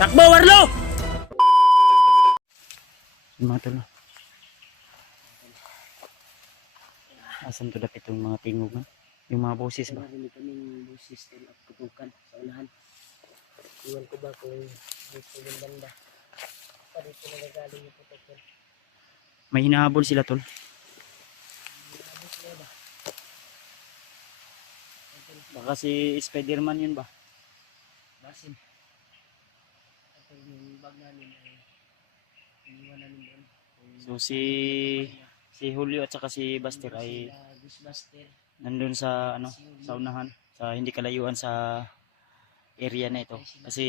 Takbo, Warlo! Yung mga tol. Asan to dapat itong mga tingog na? Yung mga boses ba? Narinig kaming boses at putukan sa unahan. Iwan ko ba kung dito yung banda. Pa dito na nagaling yung putukan. May hinahabol sila tol. Nabos na ba? Baka si Spiderman yun ba? Basin. At yung bag namin ay iniwan namin doon. So si Julio at saka si Buster ay Buster. nandun sa ano, sa unahan, sa hindi kalayuan sa area na ito. Kasi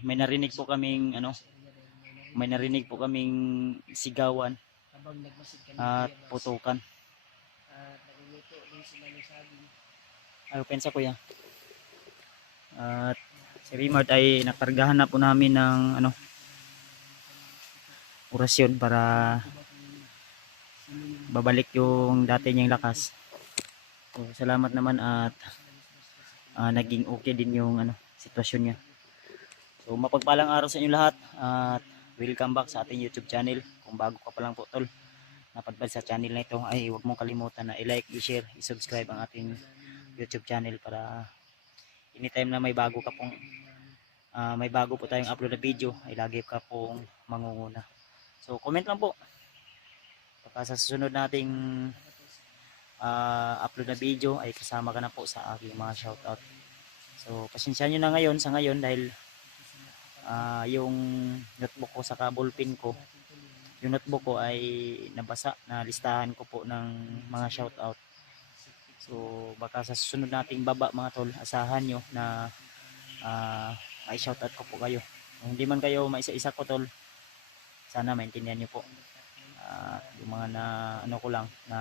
may narinig po kaming ano, may narinig po kaming sigawan Habang nagmasid kami at putukan. at nagluluto din sila ng saging. Ay, pensa kuya. At si Rimart ay nakargahan na po namin ng ano, orasyon para babalik yung dati niyang lakas. So, salamat naman at naging okay din yung ano, sitwasyon niya. So mapagpalang araw sa inyo lahat at welcome back sa ating YouTube channel. Kung bago ka pa lang po tol, napadpad sa channel na ito ay huwag mong kalimutan na i-like, i-share, i-subscribe ang ating YouTube channel para anytime na may bago ka pong may bago po tayong upload na video ay lagi ka pong mangunguna. So comment lang po baka sa susunod nating upload na video ay kasama ka na po sa aking mga shoutout. So pasensya nyo na ngayon sa ngayon dahil yung notebook ko sa ballpen ko, yung notebook ko ay nabasa na listahan ko po ng mga shoutout. So baka sa susunod nating baba mga tol, asahan nyo na may shoutout ko po kayo. Kung hindi man kayo maisa-isa ko tol, sana maintindihan nyo po. Yung mga na ano ko lang na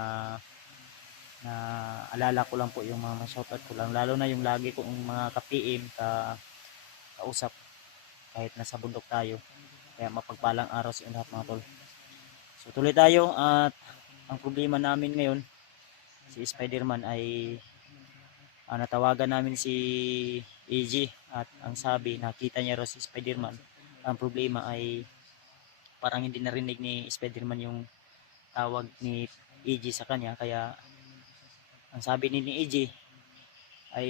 alala ko lang po yung mga shoutout ko lang, lalo na yung lagi kong mga ka-PM kausap kahit nasa bundok tayo. Kaya mapagpalang araw sa lahat mga tol. So tuloy tayo at ang problema namin ngayon si Spiderman ay natawagan namin si AG at ang sabi nakita niya raw si Spiderman. Ang problema ay parang hindi narinig ni Spiderman yung tawag ni AG sa kanya, kaya ang sabi ni AG ay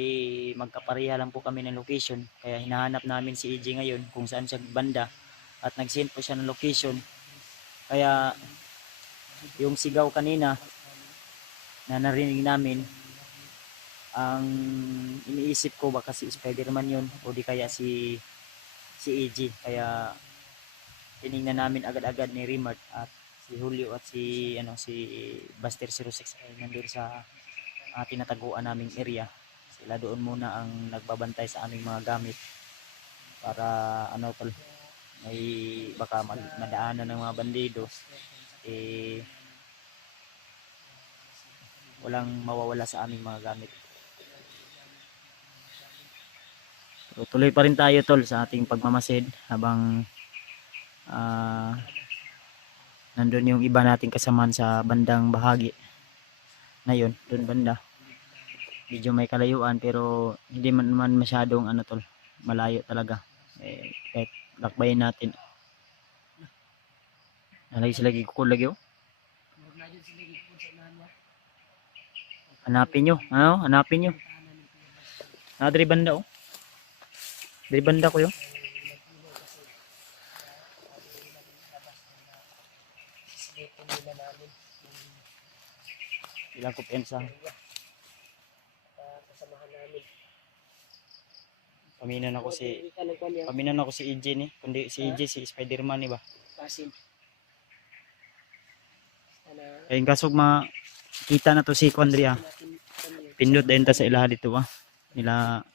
magkapareha lang po kami ng location, kaya hinahanap namin si AG ngayon kung saan siya banda at nag-send po siya ng location. Kaya yung sigaw kanina na narinig namin, ang iniisip ko baka si Spiderman yun o di kaya si AG. Kaya tiningnan namin agad-agad ni Rimart at si Julio at si Buster 06 ay nandun sa tinataguan naming area. Sila doon muna ang nagbabantay sa aming mga gamit para ano tol, may baka madaanan ng mga bandido walang mawawala sa aming mga gamit. So, tuloy pa rin tayo tol sa ating pagmamasid habang nandun yung iba nating kasamaan sa bandang bahagi na yun, dun banda. Medyo may kalayuan pero hindi man masyadong ano tol, malayo talaga. Kahit lakbayin natin. Nalagi sila gikukulag yun. Hanapin nyo. Ano? Hanapin nyo. Dari banda oh. Dari banda ko yun. Ilang ko pensa. Paminan ako si EJ ni, kundi si EJ si Spiderman ni ba? Basin. Kaya kasog makita na to si Kondria. Pindot din ta sa ilaha dito ba? Nila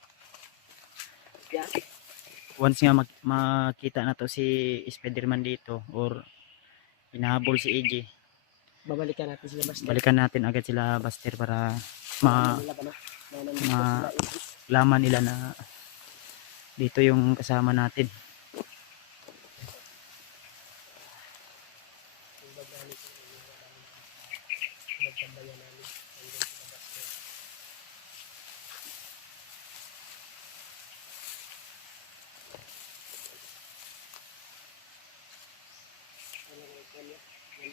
once nga makita na to si Spiderman dito or hinahabol si EJ. Babalikan natin sila Buster. Balikan natin agad sila Buster para laman nila na dito yung kasama natin.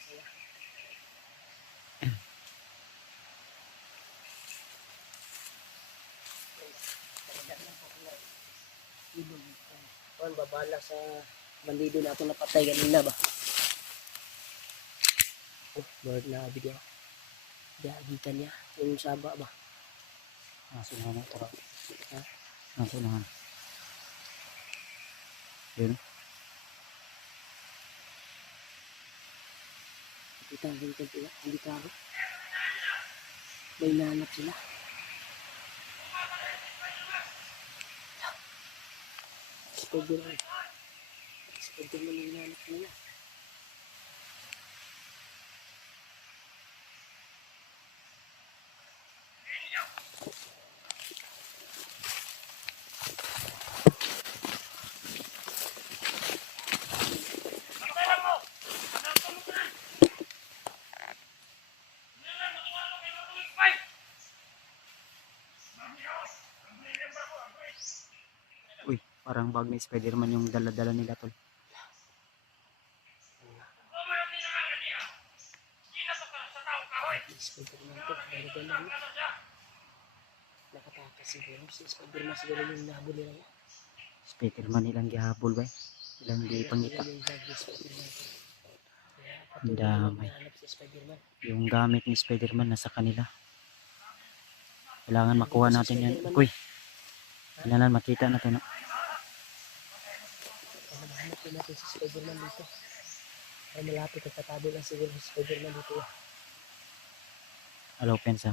saya. Kuan babala sa bandido na ako napatay kanina ba? Oh, bird na bigyan. Diagitan niya. Yung saba ba? Nasunahan na. Tara. Ha? Nasunahan. Yun. Kita ang tingkad sila. Hindi ka ako. May nanap sila. Spider-Man. Spider-Man yung nanap nila. Uy, parang bag ni Spider-Man yung dala-dala nila tol. Spider-Man to. Dala-dala mo. Nakatakas siguro. Si Spider-Man siguro yung nahabol nila. Spider-Man ilang gihabol ba? Ilang gipangita. Yung bag ni Spider-Man to. Ang damay. Nahanap si Spider-Man. Yung gamit ni Spider-Man nasa kanila. Kailangan makuha natin yan. Uy, kailangan makita natin. Mahanap din natin si Spider-Man dito. Ay malapit at tatabi lang siguro si Spider-Man dito. Hello, pensa.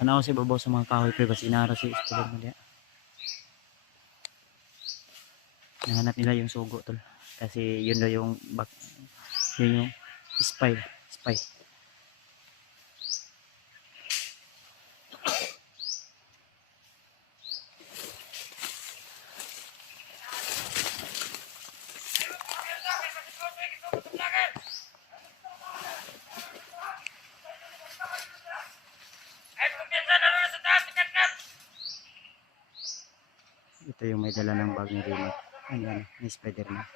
Ano si babaw sa mga kahoy pero sinara si Spider-Man diya. Nahanap nila yung sugo tol. Kasi yun daw yung yun yung spy. Ito yung may dala ng bag ni Rino. Ayan, ni Spider-Man.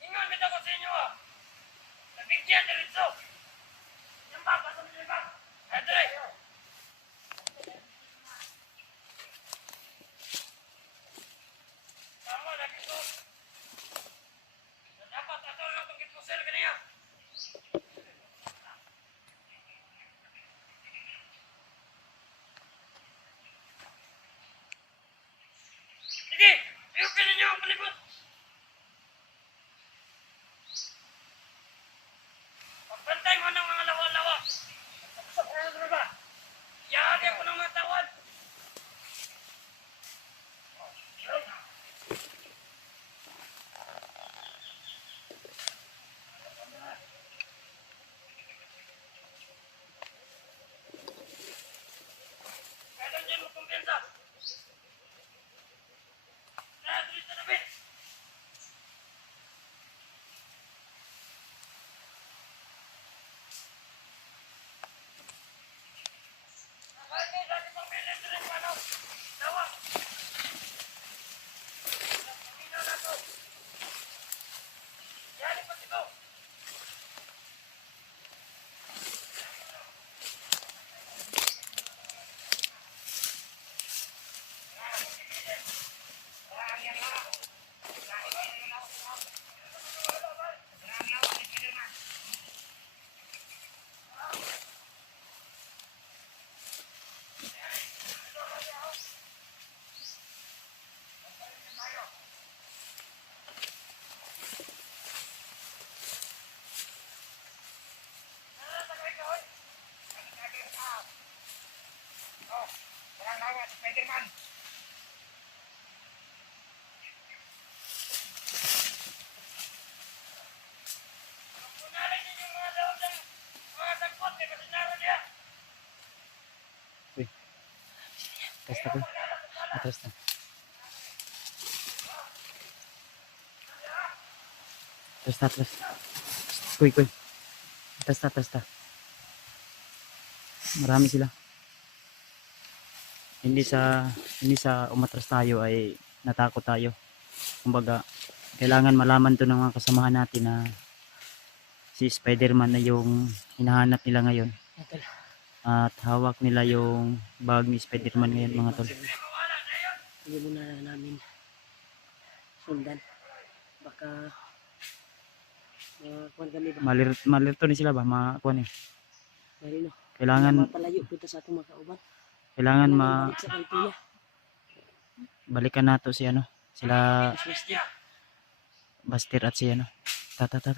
Ingon bitaw ko sa inyo ah. Nabigyan diretso. Yung bag sa mga bag. Andre. Tama lagi ko. Dapat ato lang tong gipusel kaniya. Sige, ayusin ninyo ang palibot. Pagbantay mo ng mga lawa-lawa. Ano ba? Yari ako ng mga tawad. Kailan dyan mo kumpiyansa? Dito na, Bet. Spider-Man. Uy, testa ko. Testa. Testa. Kuy. Testa. Marami sila. Hindi sa umatras tayo ay natakot tayo. Kumbaga, kailangan malaman to ng mga kasamahan natin na si Spider-Man na yung hinahanap nila ngayon. Mga tol. At hawak nila yung bag ni Spider-Man ngayon mga tol. Hindi muna namin sundan. Baka kuwan kami ba? Malirto ni sila ba? Makuha eh. Marino. Kailangan, Mapalayo punta sa atong mga kauban. kailangan Balik sa kaltuya. balikan nato si ano, sila Swasta. Buster at si ano. Tata.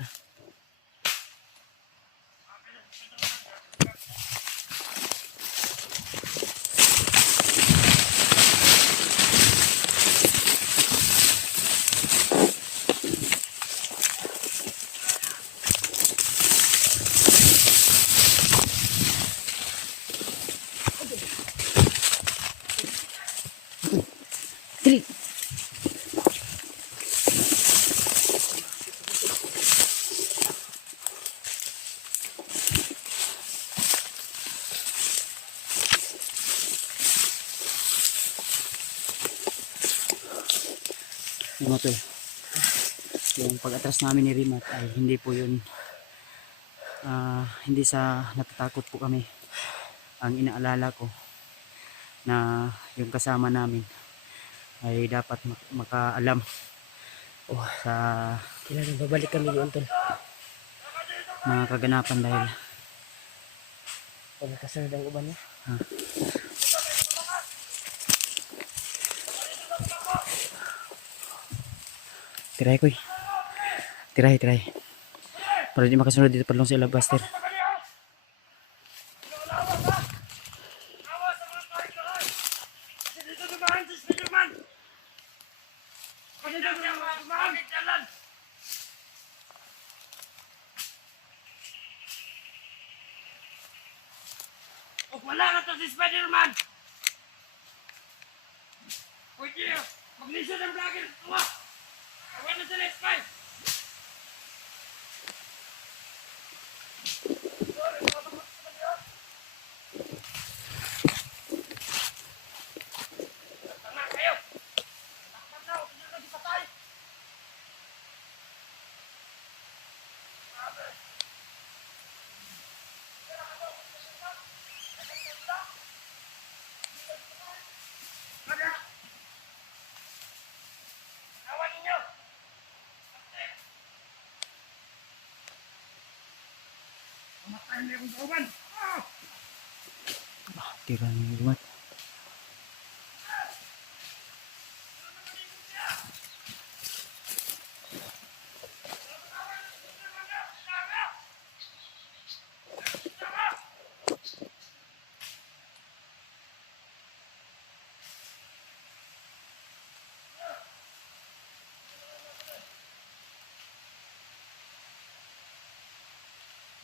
Dili. Yung mga tol, yung pag-atras namin ni Rimat ay hindi po yun, hindi sa natatakot po kami. Ang inaalala ko na yung kasama namin ay dapat makaalam sa Kailangan babalik kami doon tol. mga kaganapan dahil Kung nakasunod ang uban niya. tiray para di makasunod dito padlong sila Buster. Wala na to si Spider-Man! Pwede yun! Maglisod ang vlogger! Tuwa! Awan na sila, Spy! Tanga kayo! Takpan na! Huwag nyo lagi patay! Awan ninyo! Mamatay na yung kauban! Tira ni Rimat.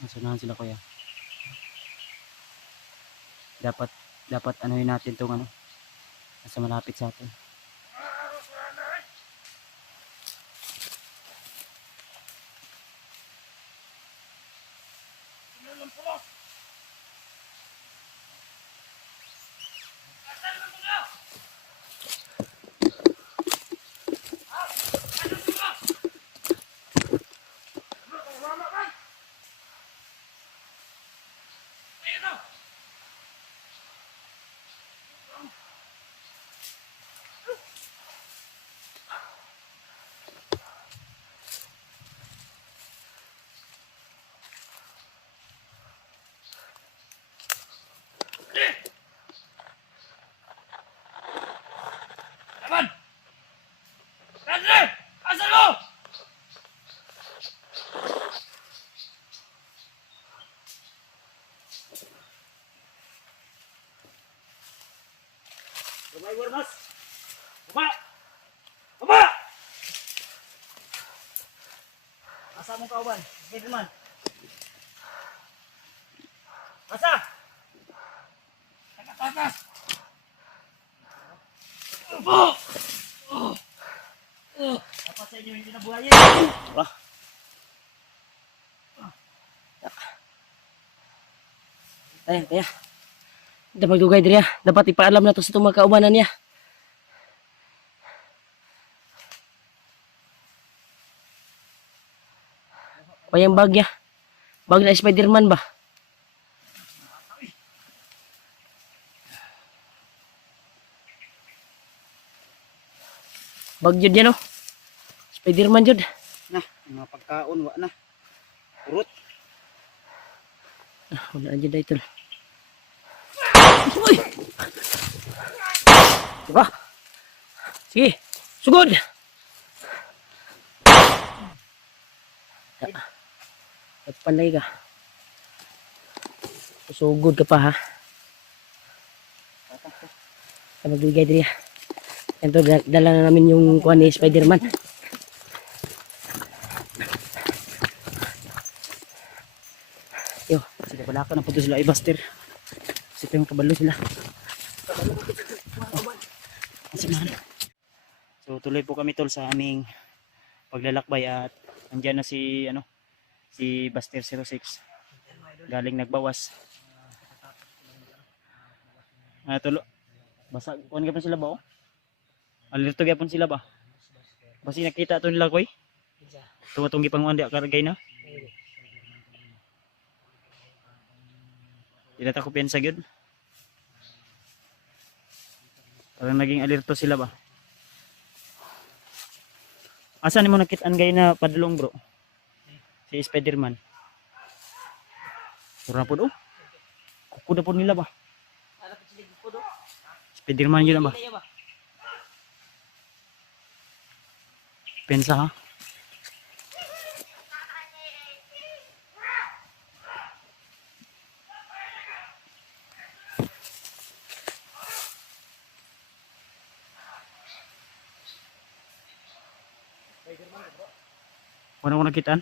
Masunahan sila kuya. Dapat anuhin natin tong ano. Nasa malapit sa atin. Laban! Andre! Asan mo? Lumay warmas! Baba! Baba! Asa mong kauban? Spiderman? Asa? Takas! Dapat sa inyo hindi nabuhayin. Ayan, kaya. Dapat dugay diri. Dapat ipaalam na to sa itong mga kaubanan niya. Pa yung bag niya. Bag na Spider-Man ba? Bag yun yan, oh. Spider-Man yun. Na, mga pagkaon wa na. Urot. Wala na dyan, idol. Uy! Diba? Sige, sugod! Nagpanay ka. Sugod ka pa, ha? Sa magbigay din. Ito, dala na namin yung kuha ni Spider-Man. Yo, sila pala ka na puto sila i-buster. Kasi ito yung kabalo sila. So tuloy po kami tol sa aming paglalakbay at nandiyan na si si Buster 06 galing nagbawas. Tulo. Basa kuan gyapon sila ba oh? Alerto gyapon sila ba? Basi nakita to nila koy. Tumatong gipanguan di karagay na. Dila ta ko piyansa gyud. Parang naging alerto sila ba? Asan mo nakitaan gay na padulong bro? Si Spider-Man. Pura po do. Kukuda po nila ba? Spider-Man yun na ba? Pensa ha? Wala ko nakitaan?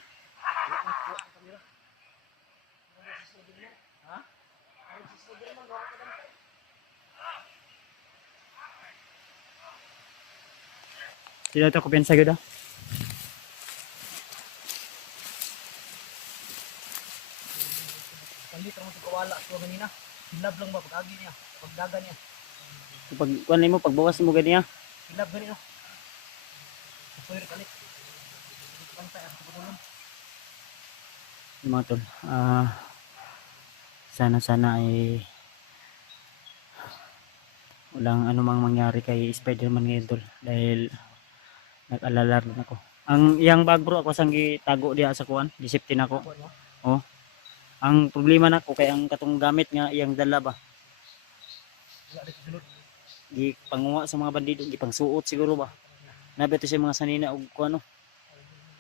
Tidak tahu kupensa gyud ah. Palit ang kawala so ganina. Hilab lang ba pag-agi niya, pagdaga niya. Pag kuan mo pagbawas mo gani ah. Hilab ganito. Suyer kalit. Pantay ang pagdulong. Mga tol. Sana ay walang anumang mangyari kay Spider-Man ngayon tol dahil nag-alala rin ako. Ang iyang bag bro ako sang gitago diha sa kuan, disiptin ako. Oh. Ang problema nako kay ang katong gamit nga iyang dala ba. Gi panguha sa mga bandido, gi pangsuot siguro ba. Nabi to sa mga sanina og kuno.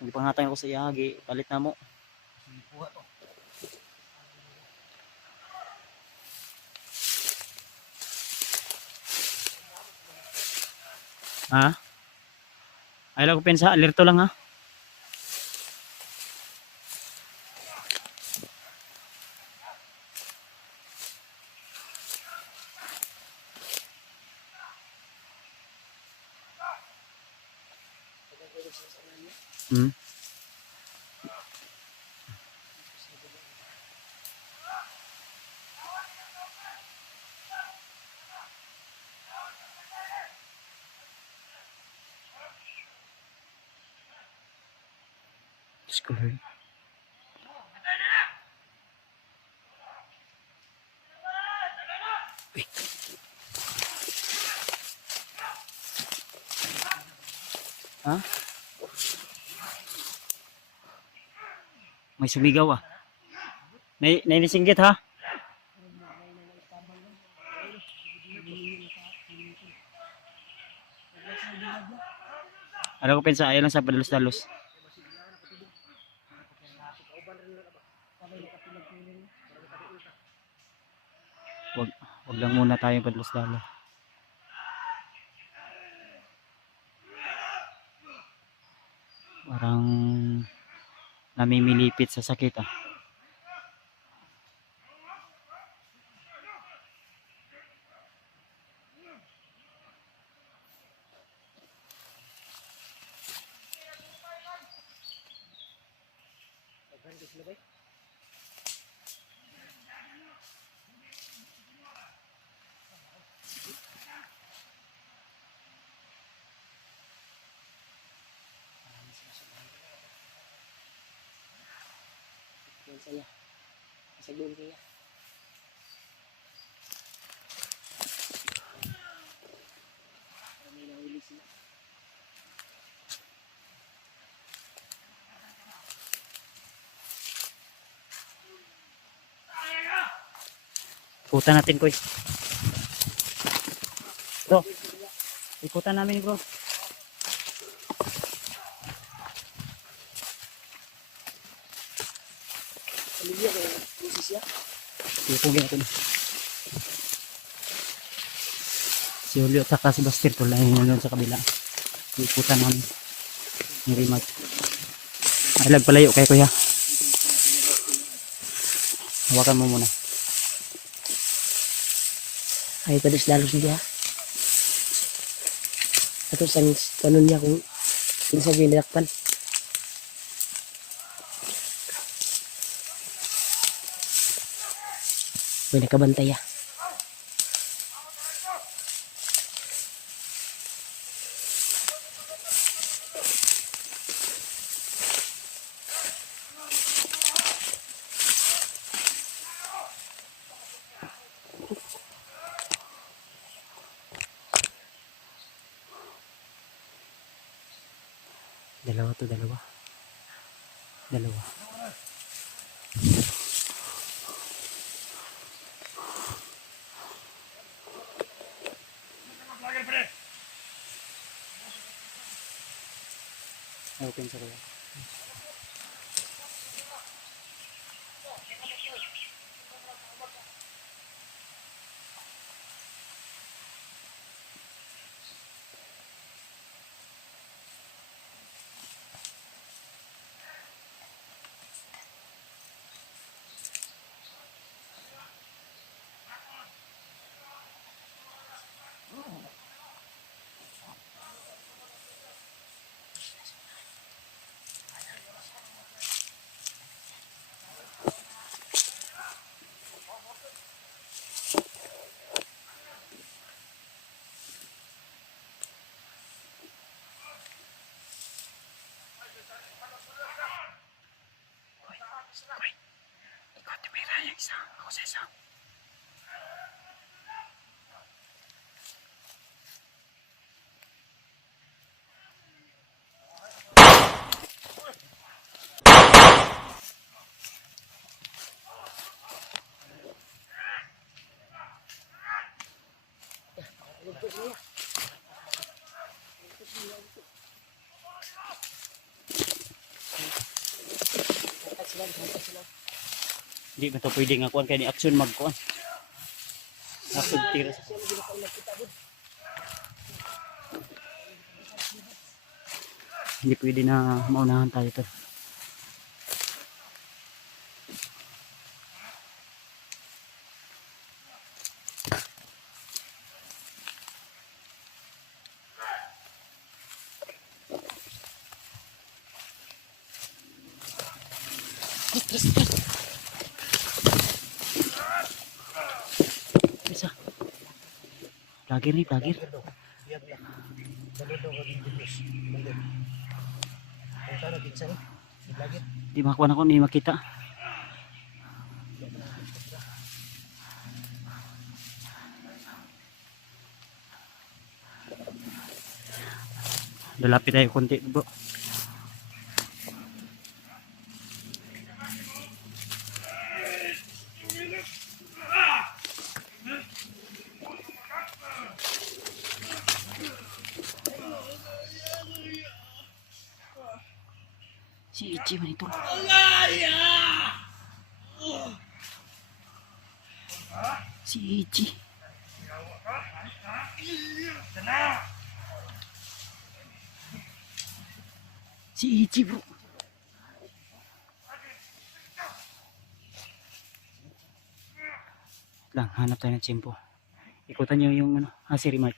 Gi panghatag ako sa iya gi palit namo. Ha? Ay lang ko pensa, alerto lang ha. Hmm. Discovery. Uy. Ha? May sumigaw ah. Naisinggit ha? Ano ko pensa, ayaw lang sa padalos-dalos. Wag lang muna tayo padalos-dalos. Parang namimilipit sa sakit ah. saya. Sa doon kaya. May nahuli sila. Ikutan natin, Koy. Bro, ikutan namin, bro. Pamilya ko, misis niya. Ipugin natin. Si Julio at saka si Bastir ko lang yun sa kabila. Ikutan namin. Ni Rimag. Ay, palayo kay Kuya. Hawakan mo muna. Ay, padas lalo siya. At ang tanong niya kung sinasabi nilakpan. May nakabantay ah. Dalawa to, dalawa. Dalawa. Open sa Kuya. Ikaw tumira yung isa. Ako sa isa. Hindi ba ito pwede nga kuhan kaya ni action magkuhan. Action tira sa hindi pwede na maunahan tayo ito. Bisa. Lagir nih, lagir. Di makuha ako ni makita. Lalapit tayo konti, bro. Si Ichi man ito. Si Ichi. Si Ichi, bro. Lang, hanap tayo ng tsimpo. Ikutan nyo yung ano, si Rimag.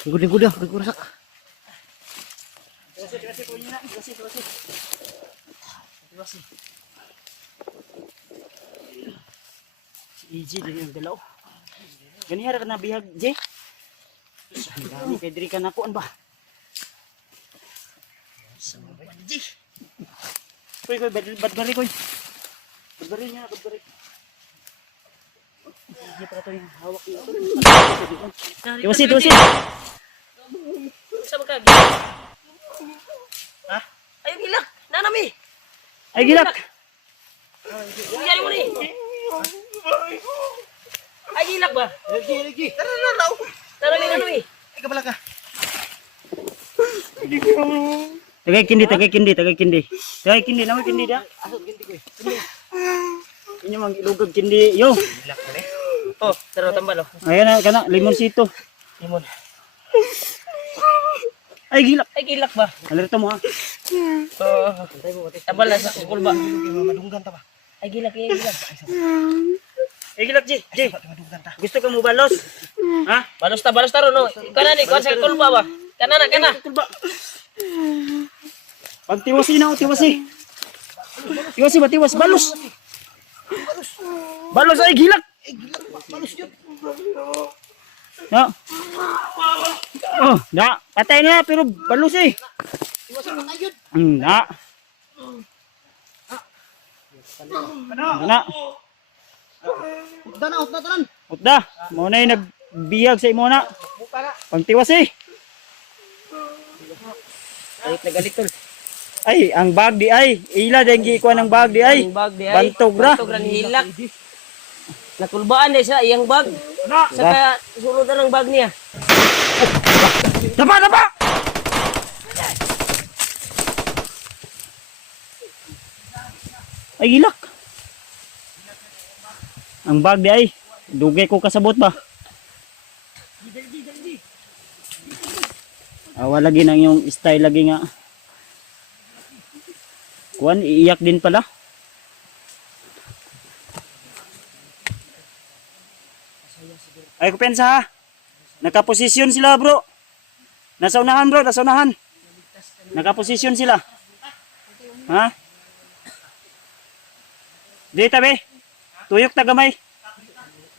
Gudi-gudi ah, gudi-gudi sak. Tiwasi po niyo na. Tiwasi. Si EJ din yung dalaw. Ganihara ka na bihag, J. Dami kay diri ka nakuan ba? Koy, badbari koy. Badbari niya, badbari. Hindi pa ito yung hawak niya. Tiwasi. Sa magkagi. Ha? Ay, gilak. Nanami. Ay, gilak. Nangyari mo ni. Ay, gilak ba? Lagi. Tara na raw. Nanami. Ay, kabala ka. Tagay kindi. Naman kindi da. Asot ginti ko. Inyo mang ilugag kindi. Yo. Hilak ka rin. Oh, tara tambal oh. Ayan na, kana, limonsito. Limon. Ay, gilak. Ay, gilak ba? Alerto mo ha. Oh, tambal na sa kulba. Madunggan ta ba? Ay, gilak. Ay, gilak, J. Madunggan ta. Gusto ka mo balos? Ha? Balos ta ro no. Kana ni, kuan sa kulba ba? Kana. Kulba. Pag tiwasi na, tiwasi. Tiwas. Balos. Balos, ay, gilak. Balos yun. No. Oh, da. Patay na, pero balos eh. Iwasan mo tayo. Da. Na. Ut na tanan. Utda. Muna yung nagbiyag sa imo na. Pag tiwasi. Galit tol. Ay, ang bag di ay. Ila din gikuha ng bag di ay. Ang bag di ay. Bantog ra. Bantog ra ni hilak. Nakulbaan din sa iyang bag. Saka sulod na ng bag niya. Dapa! Ay, gilak. Ang bag di ay. Dugay ko kasabot ba? Awa lagi nang yung style lagi nga. Kuan, iiyak din pala. Ay, kupensa ha. Nakaposisyon sila bro. Nasa unahan bro, nasa unahan. Nakaposisyon sila. Ha? Di tabi. Tuyok ta gamay.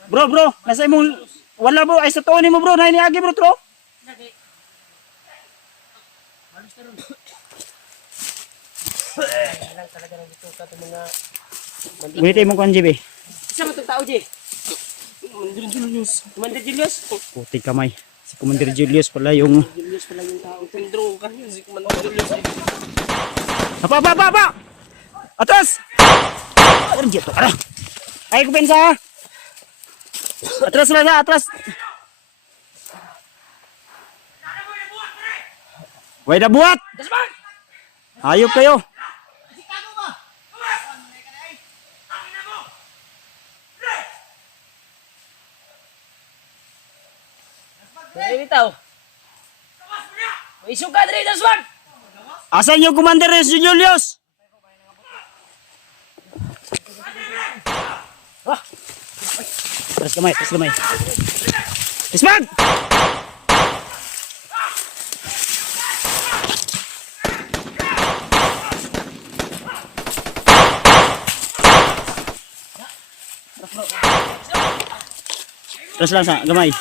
Bro, nasa imong wala bro, ay sa tuon mo bro, nainiagi bro tro. Lang talaga nang dito ka mga Wait mo kan JB. isa man tong tao Ji. Commander Julius. Puti kamay. Si Commander Julius pala yung Julius pala yung tao. Tindrong ka yun si Commander Julius. Apa. Atas. Ano dito? Ara. Ay kupensa ha. Atras lang atras. Way na buhat. Ayop kayo. Dili bitaw. May suka diri daswan. Asan yung Commander Julius? Terus kamay. Ismag! Terus lang sa gamay.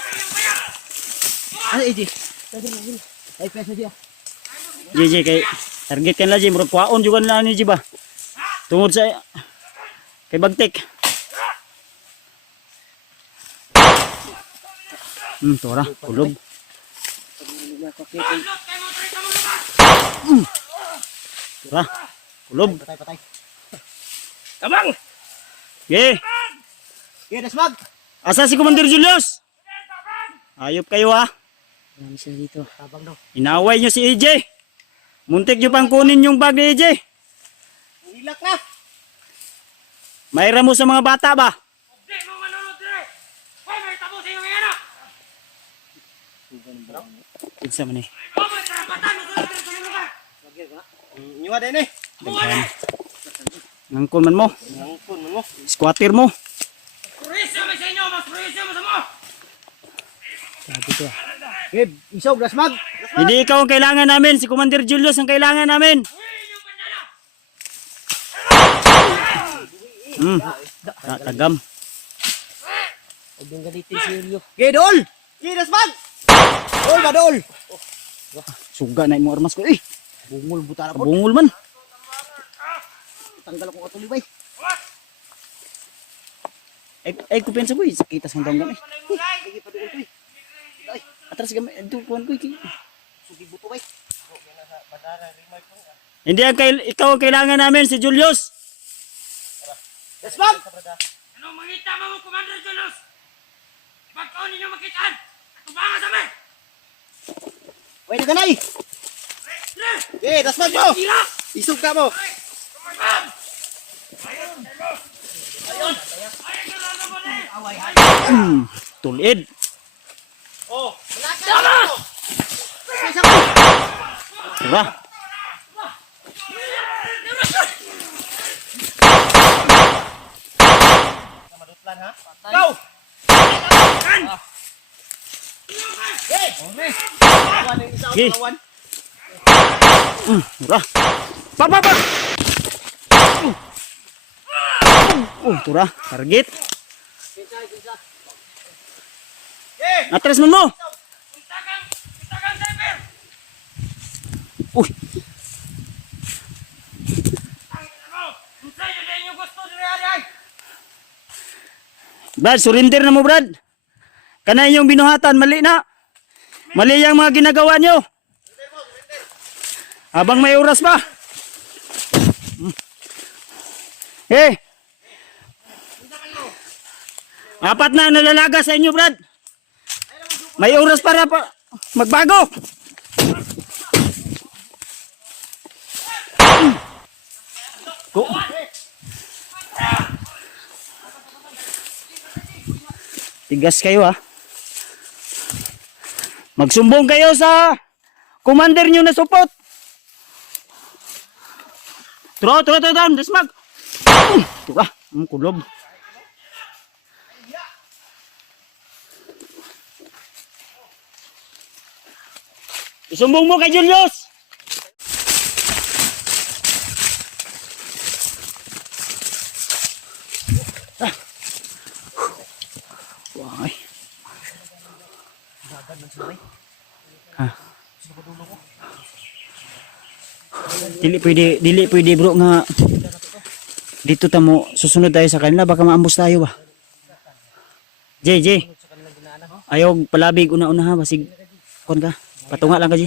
Ano AJ? Ay pesa dia. JJ kay target kan lagi murag kwaon juga na ni ba. Tungod sa kay bagtek. Tora, kulob. Tora, kulob. Patay. Kabang. Ge, Iya, Desmag. asa si Commander Julius? Ayop kayo ha. Ano siya dito? Tabang daw. Inaway nyo si EJ. Muntik nyo pang kunin yung bag ni EJ. Hilak na. Mayra mo sa mga bata ba? Kinsa man eh. Nyuwa din eh. Daghan. Ngangkon man mo. Ngangkon mo. Squatter mo. Mas presyo mo sa inyo, mas presyo mo sa mo. Sabi ko. Gib, isog dasmag. Hindi ikaw ang kailangan namin, si Commander Julius ang kailangan namin. Tatagam. Huwag yung galitin si Julio. Gib, dol. Gib, dasmag. Dol ba, dol? Suga na mo armas ko eh. Bungol buta na po. Kabungol man. Tanggal ako katuloy bay. Ay kupensa boy, sakitas ng tanggal eh. Gib pa doon to. Atras gamay, dukuan ko eh. Sugi buto bay. Hindi ikaw ang kailangan namin, si Julius. Dasmag. Anong mangita mo, Commander Julius? Ipagkaon ninyo makitaan! Tubangan sa amin! Way na kanay. Gib, dasmag mo. Tira! Isog ka mo. Tumagan! Ayun! Ayun! Ayun! Tulid. Oh. Tama! Tara. Madutlan ha. Go. Hey. Kawan yung isa Gib. kawan. Tara. Pa. Tara, target. Gib. Atras mo mo. Untagang cyber! Uy, Tangin mo! Unsay yun na inyong gusto dire ay! Brad, surrender na mo Brad. Kana inyong binuhatan, mali na. Mali yung mga ginagawa nyo. Habang may oras pa. Eh. Apat na nalalaga sa inyo, Brad. May oras para magbago. Go. Tigas kayo ha. Magsumbong kayo sa commander nyo na support. Tro, desmag. Tuka, kulob. Isumbong mo kay Julius. Why? Dili pwede bro nga dito tamo susunod tayo sa kanila baka maambos tayo ba. JJ. Ayaw palabig una-una ha basig kon ka. Patunga lang ka J.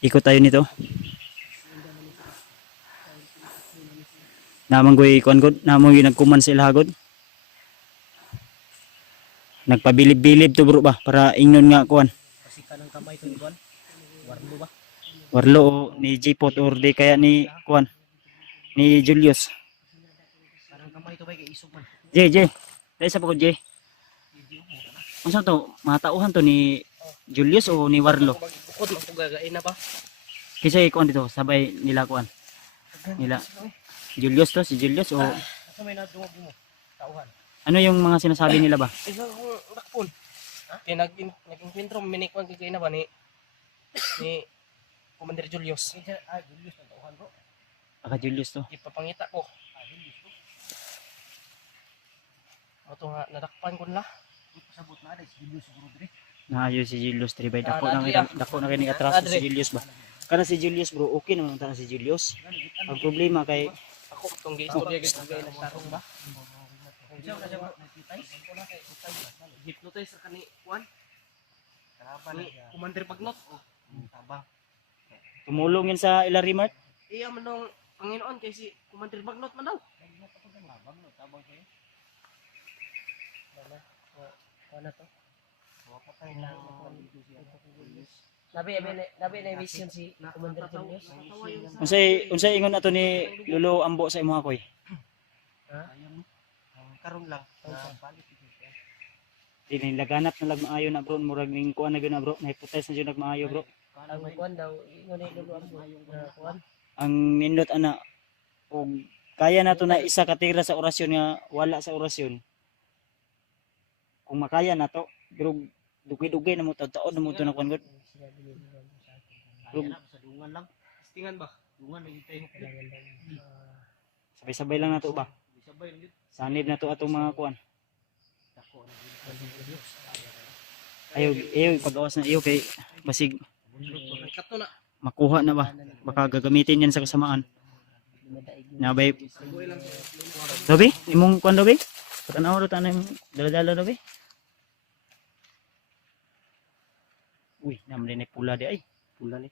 Ikot tayo nito. Namang goy kon god, namang yung nagkuman sa ilahagod. Nagpabilib-bilib to bro ba para ingnon nga kuan. Kasi ka ng kamay ito Juan. Warlo ba? Warlo o ni J-Pot or di kaya ni kuan ni Julius. Parang kamay ito ba kay isog man. J. Dahil sa pagod J. Ano to? Matauhan to ni Julius o ni Warlo? Bukod magpugagain na ba? Kasi kuan dito sabay nila kuan. Nila Julius to si Julius o Asa may nadungog mo? Tauhan. ano yung mga sinasabi nila ba? Ikaw kung rakpon. Kaya nag-inkwentro minikwan kay na ba ni Commander Julius. Julius na tauhan bro. Aka Julius to. Ipapangita ko. Julius to. Ato nga nadakpan ko nila. Pasabot na si Julius siguro dire. Naayo si Julius tribay dako Ah, na Adria. dako na kini atraso si Julius ba. Kana si Julius bro, okay naman ta si Julius. Ang problema kay Ako itong gi-istorya gid kay nagtarong ba? Hypnotize ka ni Juan. Ni Commander Bagnot. Tabang. tumulong yun sa Ilari Mart. Iya man daw Panginoon kay si Commander Bagnot man daw. Tabang kayo. Ano to? Wapatay lang Nabi na vision si Commander Julius. Unsay ingon ato ni Lolo Ambo sa imong akoy. Karon lang. Dili laganap na lag maayo na bro, murag ning kuan na gyud na bro, na-hypothesize na gyud nagmaayo bro. Ang kuan daw ingon ni Lolo Ambo na kuan. Ang nindot ana og kaya nato na isa ka tira sa orasyon nga wala sa orasyon. kung makaya na to. Pero dugi-dugi na mo taon na mo to na kuan gud. Sinabi ni Lord sa akin. Pero Sa dungan lang. Testingan ba? Dungan lagi tayo. Kailangan daw sabay-sabay lang na to ba. Sabay lang yun. Sanib na to atong mga kuan. Dako na. Ayaw pag-awas na iyo kay basig Kato na. makuha na ba. Baka gagamitin yan sa kasamaan. dumadaig yung Nabay. Sabay lang. Dobi, imong kuan dobi? Patanaw ro tanay mo dala-dala dobi. Uy, naman ni pula di ay. Pula ni.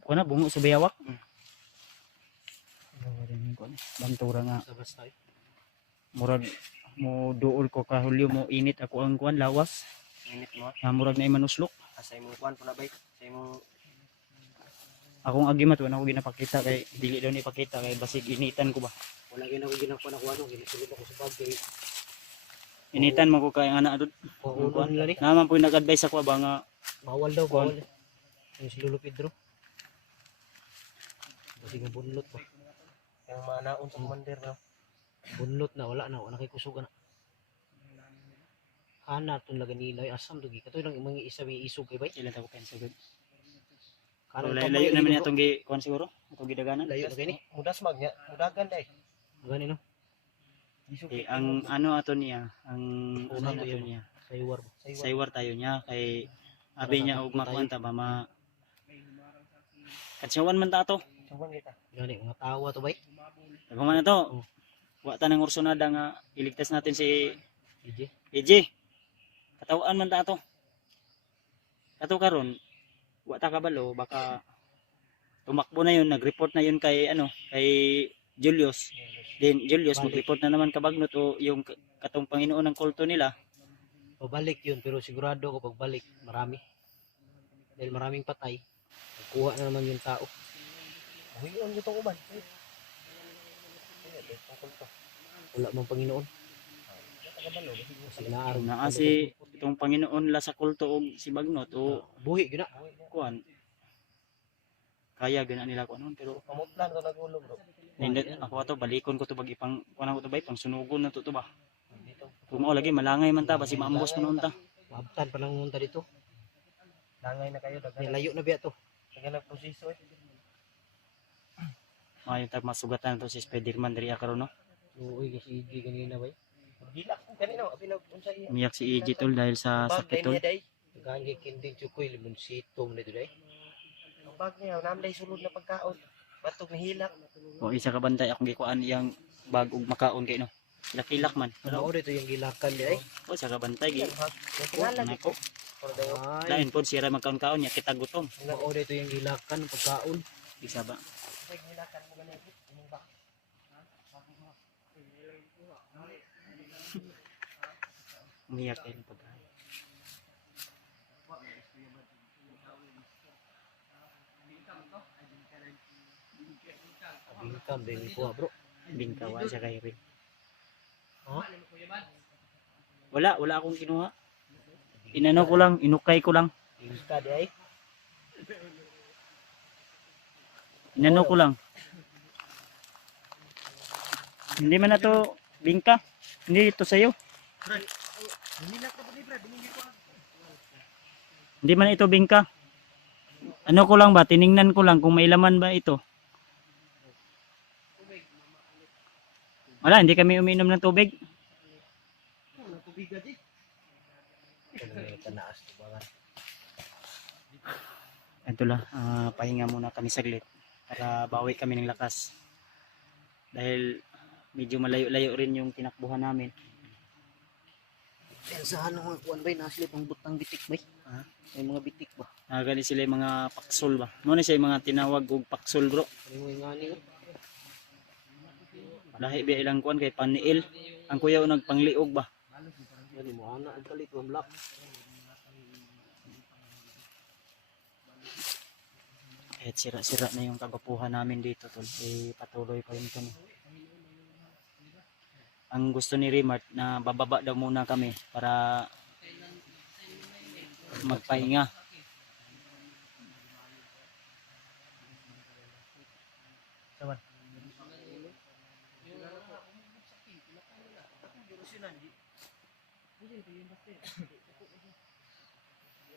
Kuan na bungo sa bayawak. Bantura nga Sabas tayo. murag mo duol ko kahulyo mo init ako ang kuan lawas. Init mo. Murag na manuslok. Asay mo kuan po na bay. Asay mo. Akong agimat wala ko ginapakita kay dili daw ni pakita kay basig initan ko ba. Wala ginawa ginawa na kuan. Ginasulod ako sa bag kay. Initan man ko kay ana adud. Paulo nila ni. Naman po nag-advise ako ba nga Bawal daw. Kuan. Bawal. Yung si Lolo Pedro. Kasi nga bunlot pa. Yung mga naon sa commander na. Bunlot na wala na. Wala kay kusugan na. Kana itong laga nila. Asam to. Katoy lang mga isa may isog kay bay. ilan ta ko pensa gud. Kana So, layo naman atong gi kuan siguro, atong gidaganan. Layo na kayo ni. Mudas mag niya. Mudagan day. Gani no. Eh, ang ano ato niya, ang Una ano to ato yun. niya. Saywar. Saywar tayo niya kay abi niya og makuan ta ba ma Katsyawan man ta ato. Sawan kita. Gani mga tawa to bay. Daghan na to. Wa ta nang ursonada nga iligtas natin si DJ. EJ. Katawaan man ta ato. Ato karon wa ta kabalo baka tumakbo na yun, nag-report na yun kay ano, kay Julius. Then Julius mag-report na naman kabagnot o yung katong Panginoon ng kulto nila. Pabalik yun pero sigurado ko pagbalik marami. Dahil maraming patay. Kuha na naman yung tao. Huyon itong uban. Wala mang Panginoon. Kasi naaraw Naa si itong Panginoon la sa kulto o si Bagnot o buhi gina. kuan. Kaya gina nila kuan pero Kamutlan ko nagulog bro. nindot ako ato balikon ko to bag ipang kuan ko to bay pang sunugon na to ba. Kung mao lagi malangay man ta basi maambos man unta. Mabtan pa lang munta dito. Langay na kayo. Layo na biya to. Taga nagproseso eh. Mayo tag masugatan to si Spiderman diri karon no. Uy kasi EJ kanina ba? Gila ko kanina pinag-unsa iya. Umiyak si EJ tol dahil sa sakit tol. Gangi kinding chukoy limon sitong na dito day. Ang bag niya namday sulod na pagkaon. Batog ni hilak. O isa ka bantay akong gikuan iyang bag ug makaon kay no. Kilak man. Ano dito yung gilakan di ay? O isa ka bantay gi. Tingala Nako. Ay, Lain pod sira magkaon-kaon niya kita gutom. mao dito yung gilakan pagkaon. Isa ba? Gilakan mo ganito. Umiyak kayo ng pagkain. Bingkam din ko bro. Bingkawa siya kay Rin. Ha? Wala akong kinuha. Inano ko lang, inukay ko lang. Bingka di ay. Inano ko lang. Hindi man na to bingka. Hindi ito sa'yo. Hindi man ito bingka. Ano ko lang ba? Tiningnan ko lang kung may laman ba ito. Wala, hindi kami uminom ng tubig. Tanaas ba? Ito lang, pahinga muna kami saglit para bawi kami ng lakas. Dahil medyo malayo-layo rin yung tinakbuhan namin. Sa ano mga kuan bay naslip ang butang bitik bay? Ha? May mga bitik ba? Gali sila yung mga paksol ba? Muna siya yung mga tinawag og paksol bro. Ano mo ngani ko? Lahi biya ilang kuan kay Paniil. Ang kuya o nagpangliog ba? Ano mo ana ang kalit ng black. Kahit sira-sira na yung kagapuhan namin dito tol. Eh, patuloy pa rin kami. Ang gusto ni Rimart na bababa daw muna kami para magpahinga.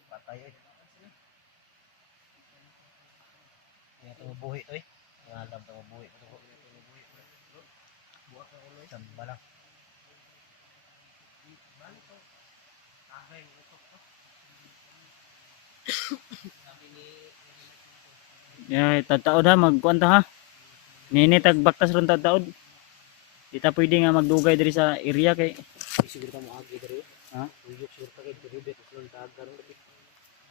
Patay eh. Kaya ito mabuhi ito eh. Kaya alam ito mabuhi ito. Samba lang. Ya, tataod ha, magkuanta ha. Nini tagbaktas ron tataod. Di ta pwede nga magdugay diri sa area kay Di siguro ka mo agi dari. ha? Uyok siguro ka kay Diribet. Sulong tagar.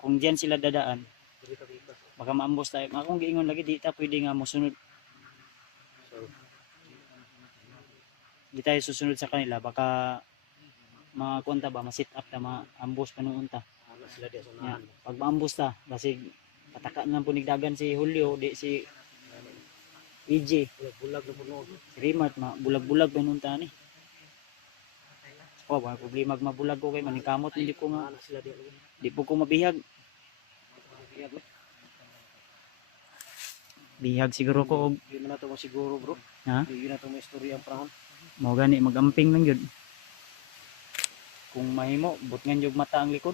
Kung diyan sila dadaan, Diri ka dito. baka maambos tayo. Akong giingon lagi di ta pwede nga mosunod. So, Di tayo susunod sa kanila baka mga kuanta ba, ma-sit up ta, maambos pa noon ta. anak sila di sa Ya, unahan. pag maambos ta, basig pataka ng punigdagan si Julio, di si EJ, Bulag na po noon. si Rimart, bulag-bulag pa noon ta ni. Oh, wala problema mabulag ko kay manikamot hindi ko nga Anak sila di. di po ko mabihag. Bihag siguro ko og Hindi mo na ito siguro bro. ha? Hindi na ito may istorya ang prahon. Mo gani magamping lang yun. Kung mahimo, butngan yung mata ang likod.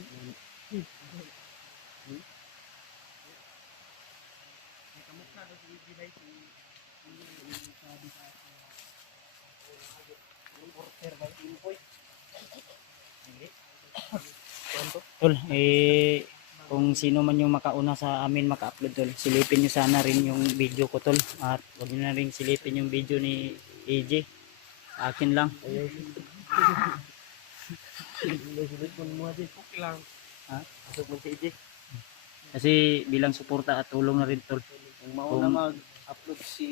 Tol, kung sino man yung makauna sa amin maka-upload tol, silipin nyo sana rin yung video ko tol. At huwag nyo na rin silipin yung video ni AJ. Akin lang. Sulit mo mo din. Okay lang. Ha? Asok mo si EJ. Kasi bilang suporta at tulong na rin tol. Kung mauna mag-upload si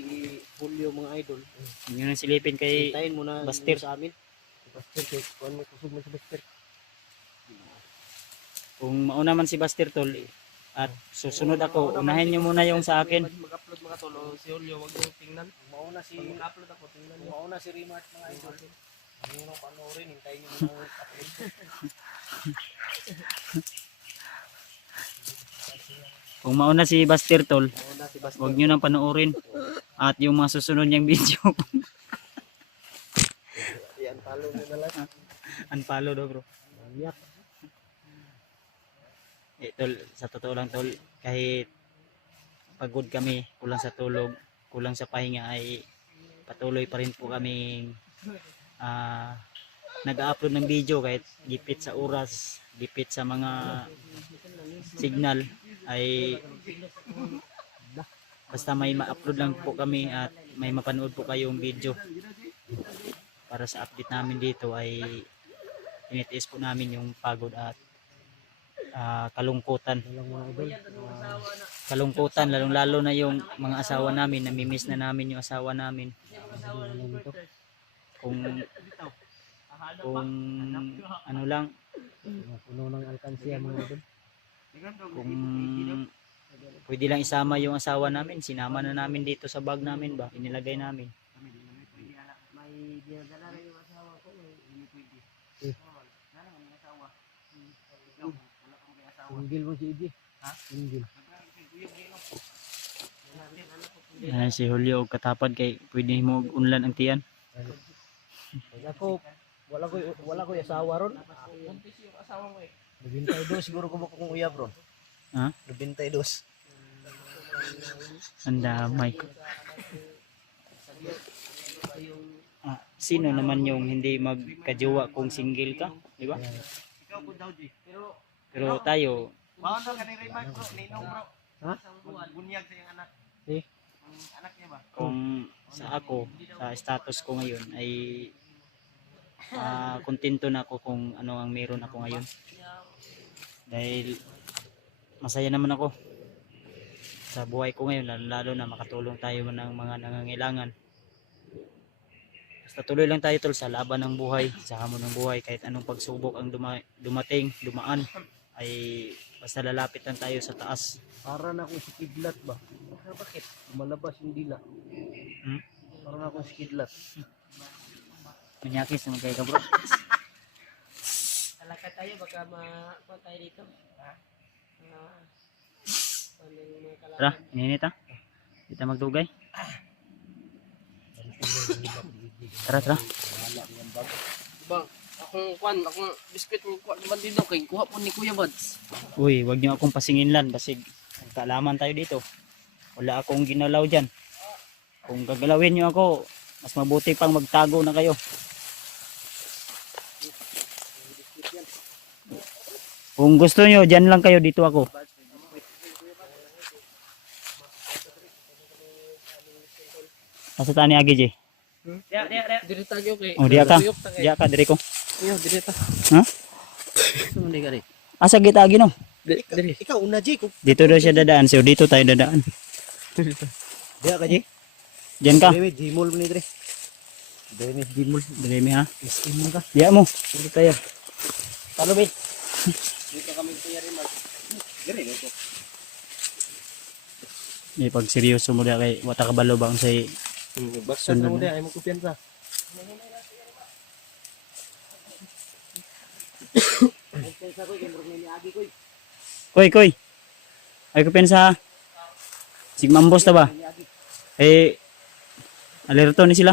Julio mga idol, Huwag nyo na silipin kay hintayin mo na Baster. sa amin. Baster, kay kuhan mo kusog mo si Baster. kung mauna man si Baster tol at susunod ako, unahin nyo muna yung sa akin. Mag-upload mga tolo, si Julio, wag mo tingnan. Kung mauna si Mag-upload ako, tingnan kung mo. mauna si Rimart mga idol, hindi mo panoorin, hintayin nyo muna upload. Kung mauna si Baster tol, Mauna si Baster. huwag nyo nang panoorin. At yung mga susunod niyang video, Yan, follow nyo na lang. unfollow daw bro. Yak. Tol, sa totoo lang tol, kahit pagod kami, kulang sa tulog, kulang sa pahinga ay patuloy pa rin po kaming nag-upload ng video kahit gipit sa oras, gipit sa mga signal ay basta may ma-upload lang po kami at may mapanood po kayong video para sa update namin dito ay tinitiis po namin yung pagod at kalungkutan. Kalungkutan, lalong lalo na yung mga asawa namin, namimiss na namin yung asawa namin. Kung ano lang, Puno ng alkansya mga idol. kung pwede lang isama yung asawa namin, sinama na namin dito sa bag namin ba, inilagay namin. May dinadala rin yung asawa ko, hindi pwede. Wala naman yung asawa. Ikaw, wala kang may asawa. Single mo si EJ. Ha? Single. Si Julio og katapad kay pwede mo unlan ang tiyan. Ako, wala ko asawa ron. Buntis yung asawa mo eh. 92 siguro ko ba kung uyab ron? Ha? 92. Ang damay. Sino naman yung hindi magkajowa kung single ka, di ba? Ikaw po daw, G. Pero tayo, Bawang daw ka ni Raymart bro, ninong bro. Ha? Bunyag sa yung anak. Eh? Ang anak niya ba? kung sa ako, sa status ko ngayon ay kontento na ako kung ano ang meron ako ngayon. Dahil masaya naman ako sa buhay ko ngayon, lalo na makatulong tayo ng mga nangangailangan. Basta tuloy lang tayo tol sa laban ng buhay, sa hamon ng buhay, kahit anong pagsubok ang dumaan ay basta lalapit lang tayo sa taas. Para na akong si Kidlat ba? Bakit? Malabas yung dila. Hmm? Para na akong si Kidlat. Manyakis naman kayo ka bro. Alaka tayo, baka ma tayo dito. Ha? Tara, ininit ha. Kita magdugay. Tara, tara. Wala yung bag. Bang, akong biskwit ng kuha naman dito kay kuha po ni Kuya Buds. Uy, wag niyo akong pasinginlan basig kaalaman tayo dito. Wala akong ginalaw diyan. Kung gagalawin niyo ako, mas mabuti pang magtago na kayo. Kung gusto niyo, diyan lang kayo, dito ako. Asa tani agi je? Dia. Diri tagyo kay. Oh, diya ka. Diya ka diri ko. Iyo, diri ta. Ha? Sumo di gari. Asa kita agi no? Diri. Ikaw una Jay ko. Dito daw siya dadaan, so dito tayo dadaan. Diya ka Jay. Diyan ka. Dre, Jimol mo ni Dre. Dre, Jimol. Dali mi ha. Isim mo ka. Diya mo. Dito tayo. Paano ba? Dito kami Kuya Rimag. Gari ko. May pag seryoso mo da kay wata kabalo ba unsay Baksan na mo diya ay mo kumpiyansa. Koy. Ay ko pensa. Sigmambos ta ba? Alerto ni sila.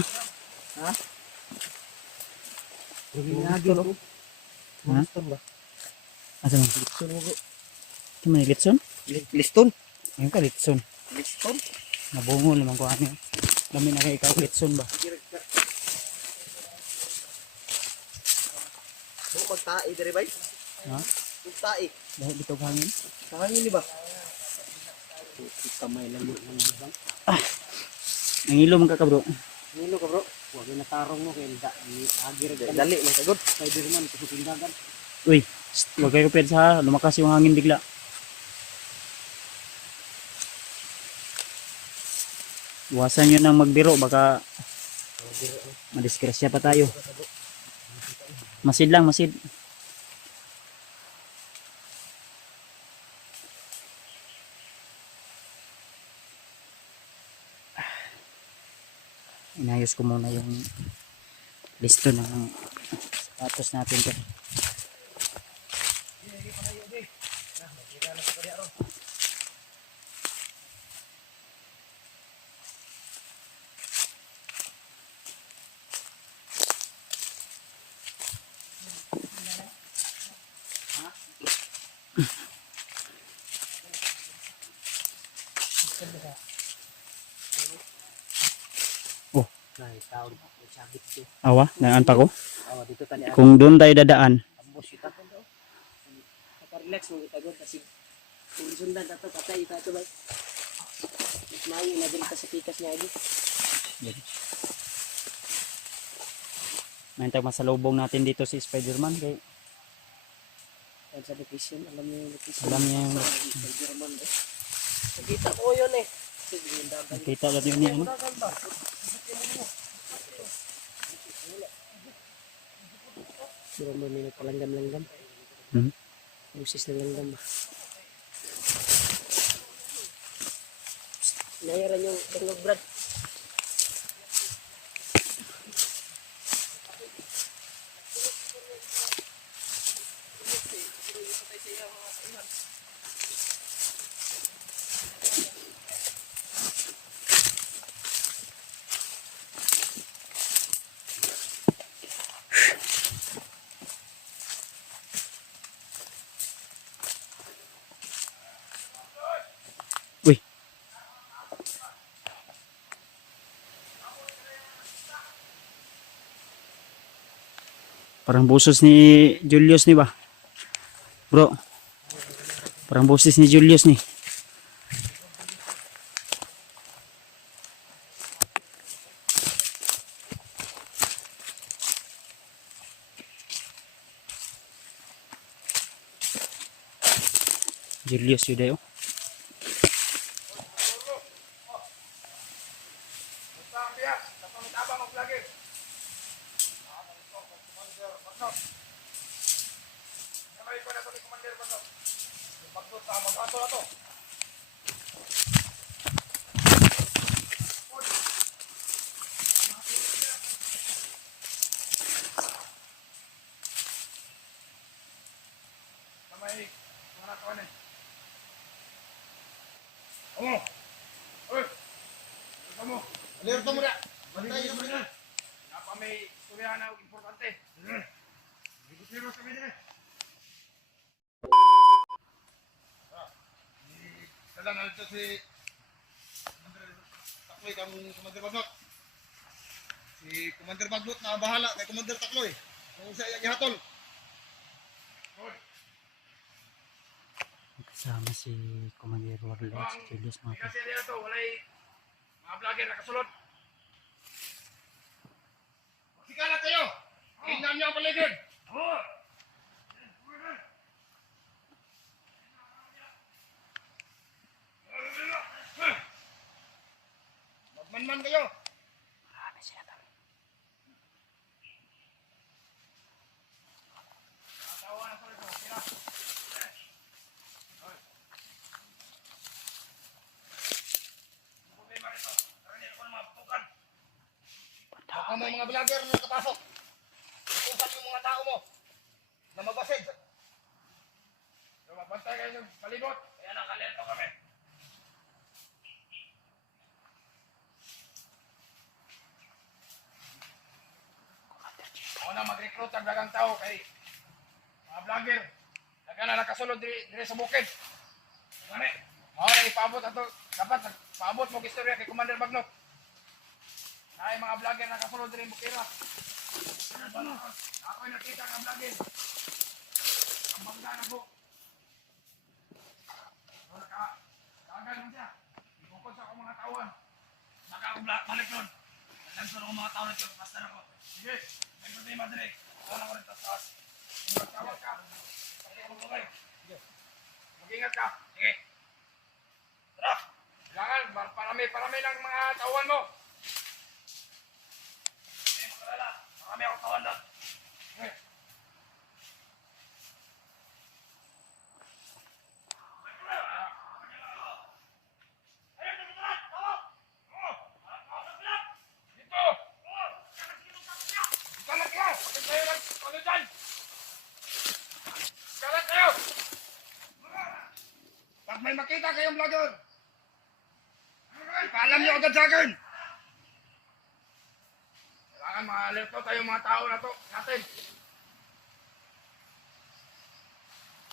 Ginagi no. Ha? Liston ba? Asa man? Liston mo bro. Kimo ni Litson? Liston? Ayun ka Litson. Liston? Nabungo naman ko ano. Dami na kay ikaw Litson ba? Mo magtae dire bay? Ha? Magtae. Dahil dito hangin. Hangin ni ba? Kamay lang mo ng bang. Nangilo man ka bro. Nilo ka bro. Wa na tarong mo kay da ni agir Dali man sagod. kay diri man kusindagan. Uy, huwag kayo pensa ha. Lumakas yung hangin bigla. Iwasan nyo nang magbiro. Baka madiskrasya pa tayo. Masid lang, masid. Inayos ko muna yung listo ng sapatos natin to. Nay taon ko sagit ko. Awa, naan pa ko. Awa dito tani Kung doon tayo dadaan, ambos kita ko daw. Relax mo kita gud kasi kung sundan tato patay tato bay. Mayo na din sa pikas niya agi. may tag masalubong natin dito si Spider-Man. Kay Ay sa location, alam niyo yung location. alam niya yung Spider-Man eh. Nakita ko yun eh. Sige, yung dagan. nakita natin yun ni ano. Siguro mo may nagpalanggam-langgam. Hmm? Busis na langgam ba? Nayaran yung tangog brad. Uy. Parang busos ni Julius ni ba? Bro. Parang busos ni Julius ni. Julius yun dayo. Alerto mo na. Bantay mo na. Napa may istoryahan na importante. Siguro kami din. Dala na ito si Commander Takloy kang Commander Bagnot. Si Commander Bagnot na bahala kay Commander Takloy. Kung siya yung ihatol. Kasama si Commander Warlord, si Julius mga Kasi dito, walay mga vlogger nakasulod. Magsikalat kayo! Tingnan niyo ang paligid! Oo! Magmanman kayo! Marami sila kami. Baka may mga vlogger na nakapasok. Itusan yung mga tao mo na mabasid. So, magbantay kayo sa palibot. Kaya nakalerto kami. Ako na mag-recruit ang dagang tao kay mga vlogger. Daga na nakasulod dire sa bukid. Gani. Mao na ipaabot ato. Dapat paabot mo istorya kay Commander Bagnot. Ay mga vlogger nakasulod dire bukira. Ako'y nakita ng vlogger. Ang bangga na po. Kaagad lang siya. Ibukod sa akong mga tawan. Baka akong balik nun. Naglanson akong mga tawan ito. Basta na ko. Sige. May problema direk. Wala ko rin taas. Kung magtawag ka. Pati ako bagay. Sige. Mag-ingat ka. Sige. Tara. Kailangan. Parami lang mga tawan mo. Hindi mo kalala. Marami akong tawan lang. Sige. Pag may makita kayong vlogger, ipaalam niyo agad sa akin. Kailangan ma-alerto tayo mga tao na to natin.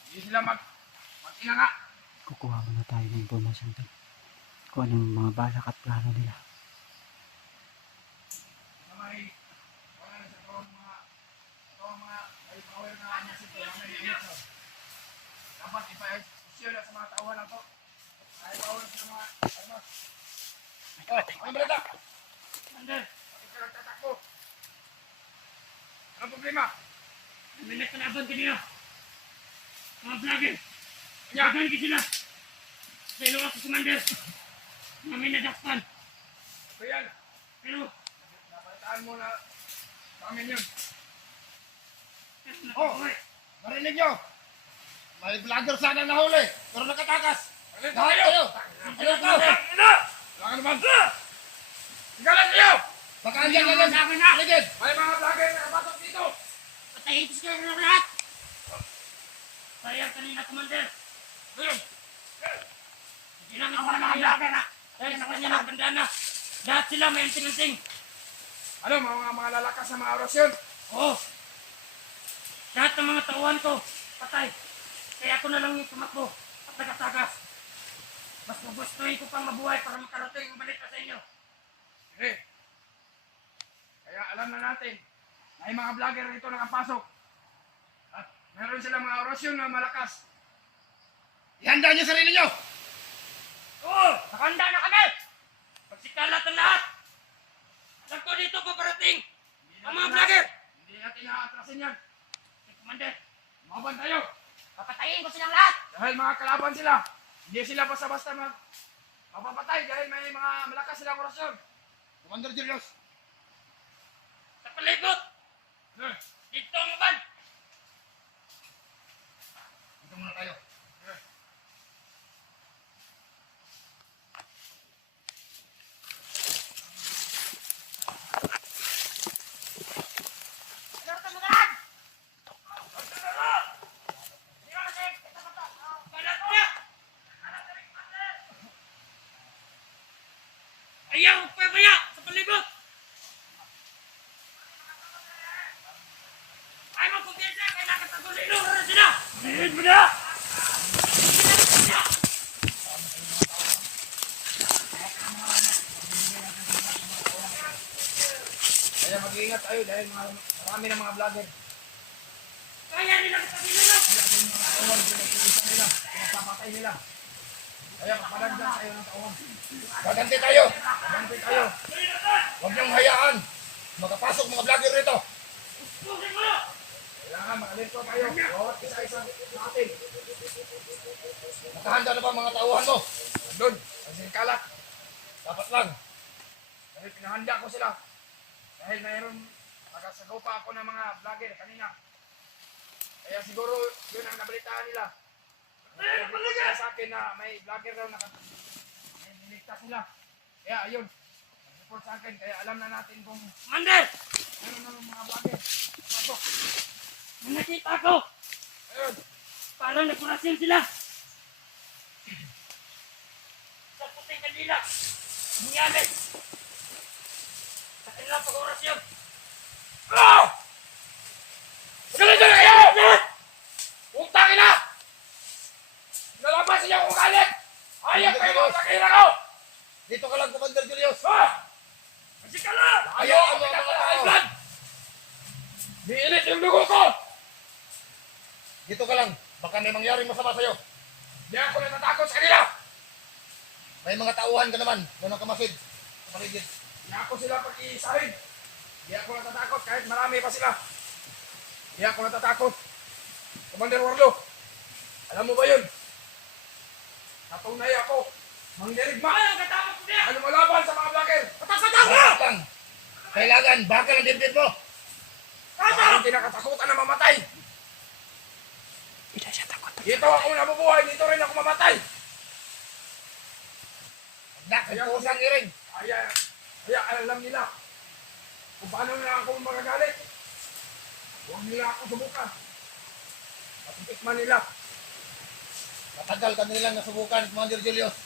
Hindi sila mag-inanga. Kukuha muna tayo ng impormasyon doon. Kung anong mga balak at plano nila. Na may wala na sa mga may power na message na may ito. Dapat ipa-share na sa mga tauhan na to. May power sa mga ano. Oh, ano balita? Commander, bakit ka nagtatakbo? Anong problema? May nagkalaban kanina. Mga vlogger. Yagan ka sila. Sa ilo ako, Commander. Mga may nadakpan. So yan. Pero, napalitaan mo na sa amin yun. Oh, narinig niyo? May vlogger sana nahuli, pero nakatakas. Alito Lahat kayo! kayo! Alito! Wala ka naman! Igalan kayo! Baka andyan na lang! Paligid! May mga vlogger na nakapasok dito! Patayin ko sila ng lahat! Sayang kanina, Commander. Ngayon, Hindi namin ako mga vlogger na. Dahil sa kanya ng bandana. Lahat sila may anting-anting. ano, mga lalakas na mga orasyon? Oo. Lahat ng mga tauhan ko, patay. Kaya ako na lang yung tumakbo at nagatagas. Mas magustuhin ko pang mabuhay para makarating ang balita sa inyo. Sige. Kaya alam na natin, may mga vlogger rito nakapasok. At meron silang mga orasyon na malakas. Ihanda niyo sarili niyo! Oo! Nakahanda na kami! Pagsikalat ang lahat! Alam ko dito paparating ang mga vlogger! Hindi natin naatrasin yan. Commander, Maban tayo. papatayin ko silang lahat! Dahil mga kalaban sila, hindi sila basta-basta mapapatay dahil may mga malakas silang orasyon. Commander Julius, Sa palikot! Dito ang maban! dito muna tayo. Ano ka magalan? Balat niya! Ayaw pabaya sa palikot! mag-iingat tayo dahil marami ng mga vlogger. Kaya nila kita ginagawa. Kaya itong mga tauhan, pinag-iisa nila, pinagpapatay nila. Kaya kapadagdan tayo ng tauhan. Gaganti tayo! Gaganti tayo! Huwag niyong hayaan! Magkapasok mga vlogger rito! Pusin mo! Kailangan mag-alerto tayo. Bawat isa-isa natin. Nakahanda na ba mga tauhan mo? Doon, ang kalat. Dapat lang. Dahil pinahanda ko sila. Dahil mayroon, nakasagaw pa ako ng mga vlogger kanina. Kaya siguro yun ang nabalitaan nila. Nabalitaan sa akin na may vlogger daw may niligtas nila. Kaya ayun, nag-report sa akin. Kaya alam na natin kung Commander! meron ng mga vlogger. Pasok. May nakita ko! Ayun. Parang nagpurasin sila! Sa puting kanila! Nangyari! Sa kanilang pag-orasyon! Ah! Ganito na kayo! Utangin na! Nalabasan niyo kung galit! Ayaw kayo mga sakira ko! Dito ka lang, Commander Julius. Ha? Kasi ka na! Ayaw ang mga blood! Diinit yung dugo ko! Dito ka lang. Baka may mangyaring masama sa'yo. Hindi ako natatakot sa kanila! May mga tauhan ka naman na nakamasid sa paligid. Hindi ako sila pag-iisahin! Hindi ako natatakot kahit marami pa sila! Hindi ako natatakot! Commander Warlo! Alam mo ba yun? Natunay ako! Mangdirigma! Ay, katapos ko niya! Ano malaban sa mga vlogger? Dapat lang. Kailangan, baka ng dibdib mo. Baka hindi nakatakutan na mamatay! Dito ako nabubuhay, dito rin ako mamatay! Kusang iring. Kaya alam nila kung paano nila ako magagalit. Huwag nila ako subukan. Matitikman nila. Matagal ka nilang nasubukan, Commander Julius.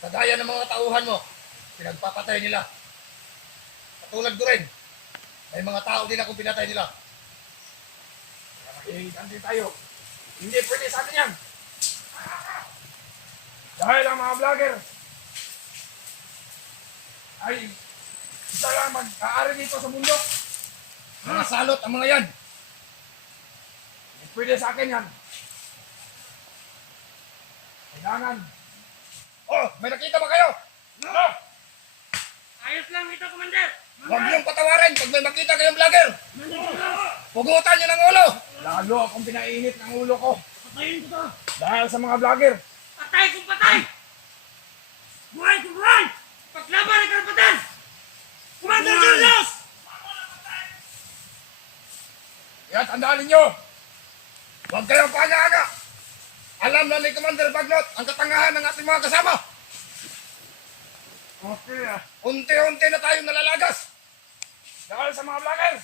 Kagaya ng mga tauhan mo, pinagpapatay nila. Katulad ko rin, may mga tao din akong pinatay nila. Kaya makihingan din tayo. Hindi pwede sa atin yan. Dahil ang mga vlogger ay isa lang mag-aari dito sa mundo. Mga salot ang mga yan. Hindi pwede sa akin yan. Kailangan. Oh, may nakita ba kayo? Ano? Ayos lang ito, Commander! Huwag niyong patawarin pag may makita kayong vlogger. Pugutan niyo ng ulo. Lalo akong pinainit ng ulo ko. Patayin ko to! Dahil sa mga vlogger. Patay kung patay! Buhay kung buhay! Paglaban ang karapatan! Commander Julius! Kaya tandaan ninyo. Huwag kayong paanga-aga. Alam na ni Commander Bagnot ang katangahan ng ating mga kasama. Okay ah. Unti-unti na tayong nalalagas. Dahil sa mga vlogger.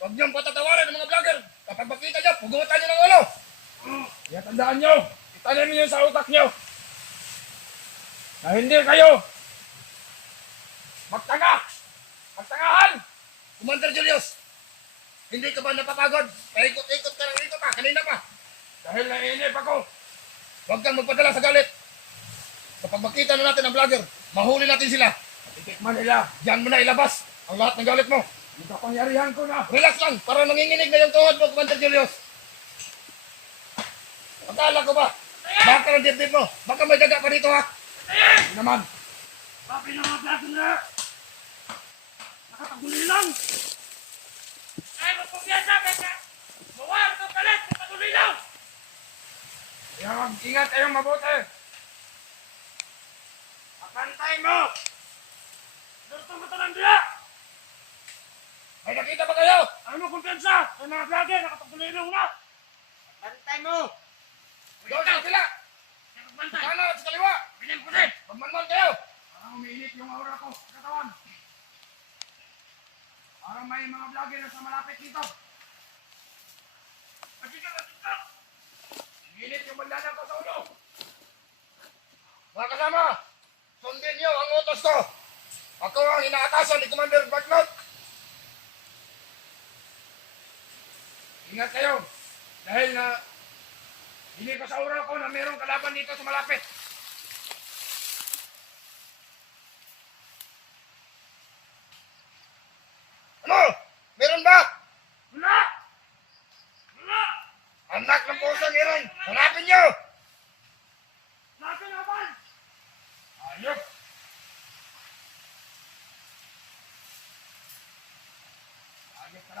Huwag niyong patatawarin ang mga vlogger. Kapag makita niyo, pugutan niyo ng ulo. Kaya tandaan nyo. Itanim nyo sa utak nyo. Na hindi kayo magtangahan. Commander Julius, hindi ka ba napapagod? Paikot-ikot ka ng ikot pa, kanina pa. Dahil naiinip ako. Huwag kang magpadala sa galit. Kapag makita na natin ang vlogger, mahuli natin sila. Titikman nila. Diyan mo na ilabas ang lahat ng galit mo. Yung kapangyarihan ko na. Relax lang, para nanginginig na yung tuhod mo, Commander Julius. Akala ko ba? Baka ng dibdib mo. Baka may daga pa dito ha. Hindi naman. Papi ng mga plato na! Nakapaguli lang! Ay, magpapiyasa ka! Mawal ka kalit! Magpatuloy lang! Kaya mag-ingat kayong mabuti. Pantay mo! Dito mo talang dila! May nakita ba kayo? Ano kumpiyansa? Sa mga vlogger, nakapagtuloy lang na! Bantay mo! Doon sa sila. Nakapagpantay! Kanan at sa kaliwa. Pinim ko din! Magmanman kayo. Parang umiinit yung aura ko sa katawan. Parang may mga vlogger na sa malapit dito. Pagkika! Pagkika! Umiinit yung bandanan ko sa ulo. Mga kasama, sundin niyo ang utos ko. Ako ang inaatasan ni Commander Bagnot. Ingat kayo. Dahil na hindi ko sa aura ko na mayroong kalaban dito sa malapit.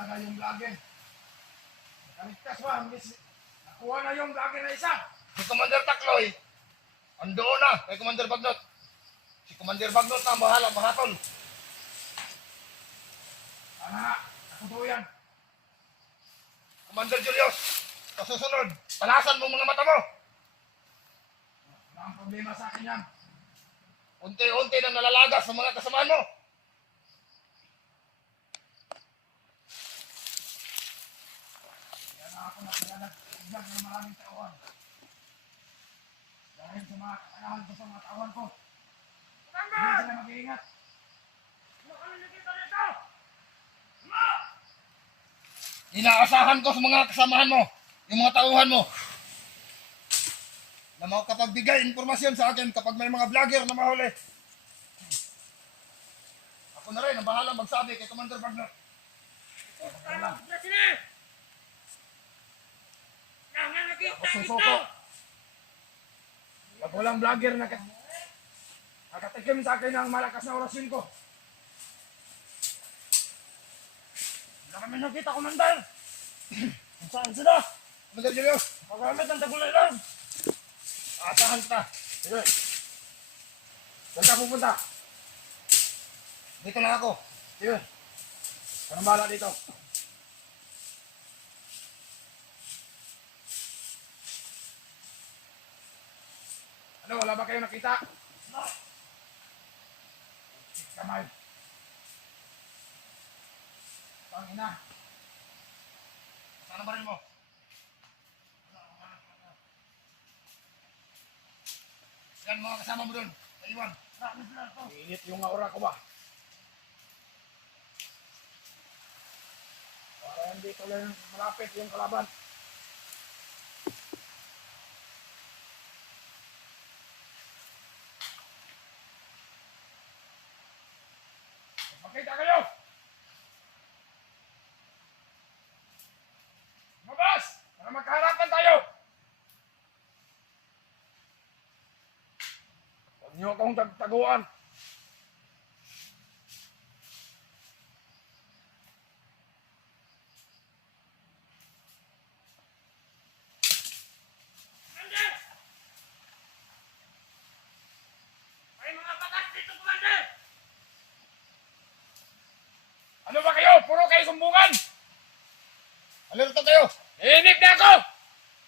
talaga yung vlogger. Nakaligtas ba? Nakuha na yung vlogger na isa. Si Commander Takloy, andoon na kay Commander Bagnot. Si Commander Bagnot na ang bahala, mahatol. Sana, nakutuo yan. Commander Julius, sa susunod, palasan mo mga mata mo. Wala ang problema sa akin yan. Unti-unti na nalalagas sa mga kasamaan mo. Kaya na ako nakilalag ng maraming tauhan. Dahil sa mga kakalahan ko sa mga tauhan ko. Hindi sila mag-iingat. Ano nakita nito? Inaasahan ko sa mga kasamahan mo, yung mga tauhan mo, na makapagbigay informasyon sa akin kapag may mga vlogger na mahuli. Ako na rin ang bahala magsabi kay Commander Bagnot. Ako susuko. Pag walang vlogger na nakatikim sa akin ng malakas na orasyon ko. Wala kami nakita, Commander. Saan sila? Commander Julius, magamit ang tagulay lang. Asahan kita. Sige. Saan ka pupunta? Dito lang ako. Sige. Parang bahala dito. Ano, wala ba kayong nakita? No. Kamay. Pangina. Saan ba rin mo? Yan mga kasama mo doon. Naiwan. Init yung aura ko ba? Para hindi ko lang malapit yung kalaban. Makita kayo! Mabas! Para magkaharapan tayo! Huwag niyo akong tagtaguan. Commander! May mga batas dito, Commander! Ano ba kayo? Puro kayo sumbungan! Alerto kayo! Iinip na ako!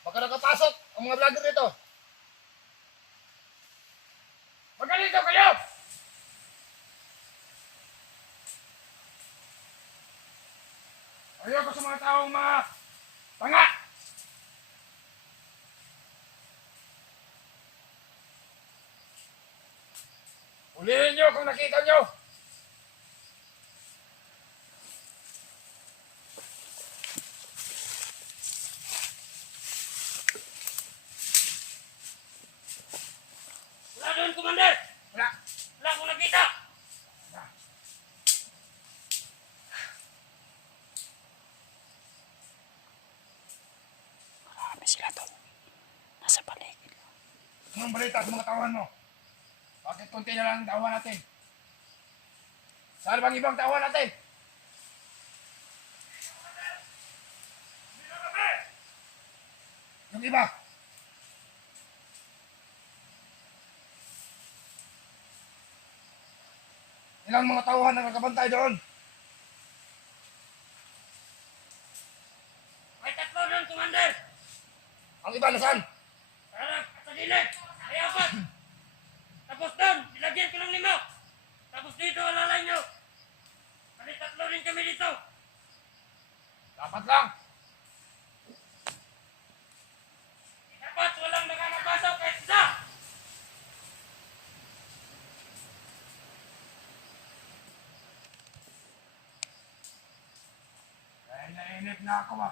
Baka nakapasok ang mga vlogger dito. Magalito kayo! Ayoko sa mga taong mga tanga! Ulihin nyo kung nakita nyo! Wala doon, Commander! Wala! Wala akong nakita! Marami sila doon. Nasa paligid. Anong balita sa mga tawan mo? Bakit konti na lang ang tawan natin? Saan bang ibang tawan natin? Yung iba? Ilang mga tauhan na nakabantay doon? May tatlo doon, Commander! Ang iba nasaan? Parang sa gilid! May apat! Tapos doon, nilagyan ko ng 5. Tapos dito, alalay nyo! May tatlo rin kami dito! Dapat lang. Dapat walang nakakapasok kahit isa! Dahil nainip na ako ba?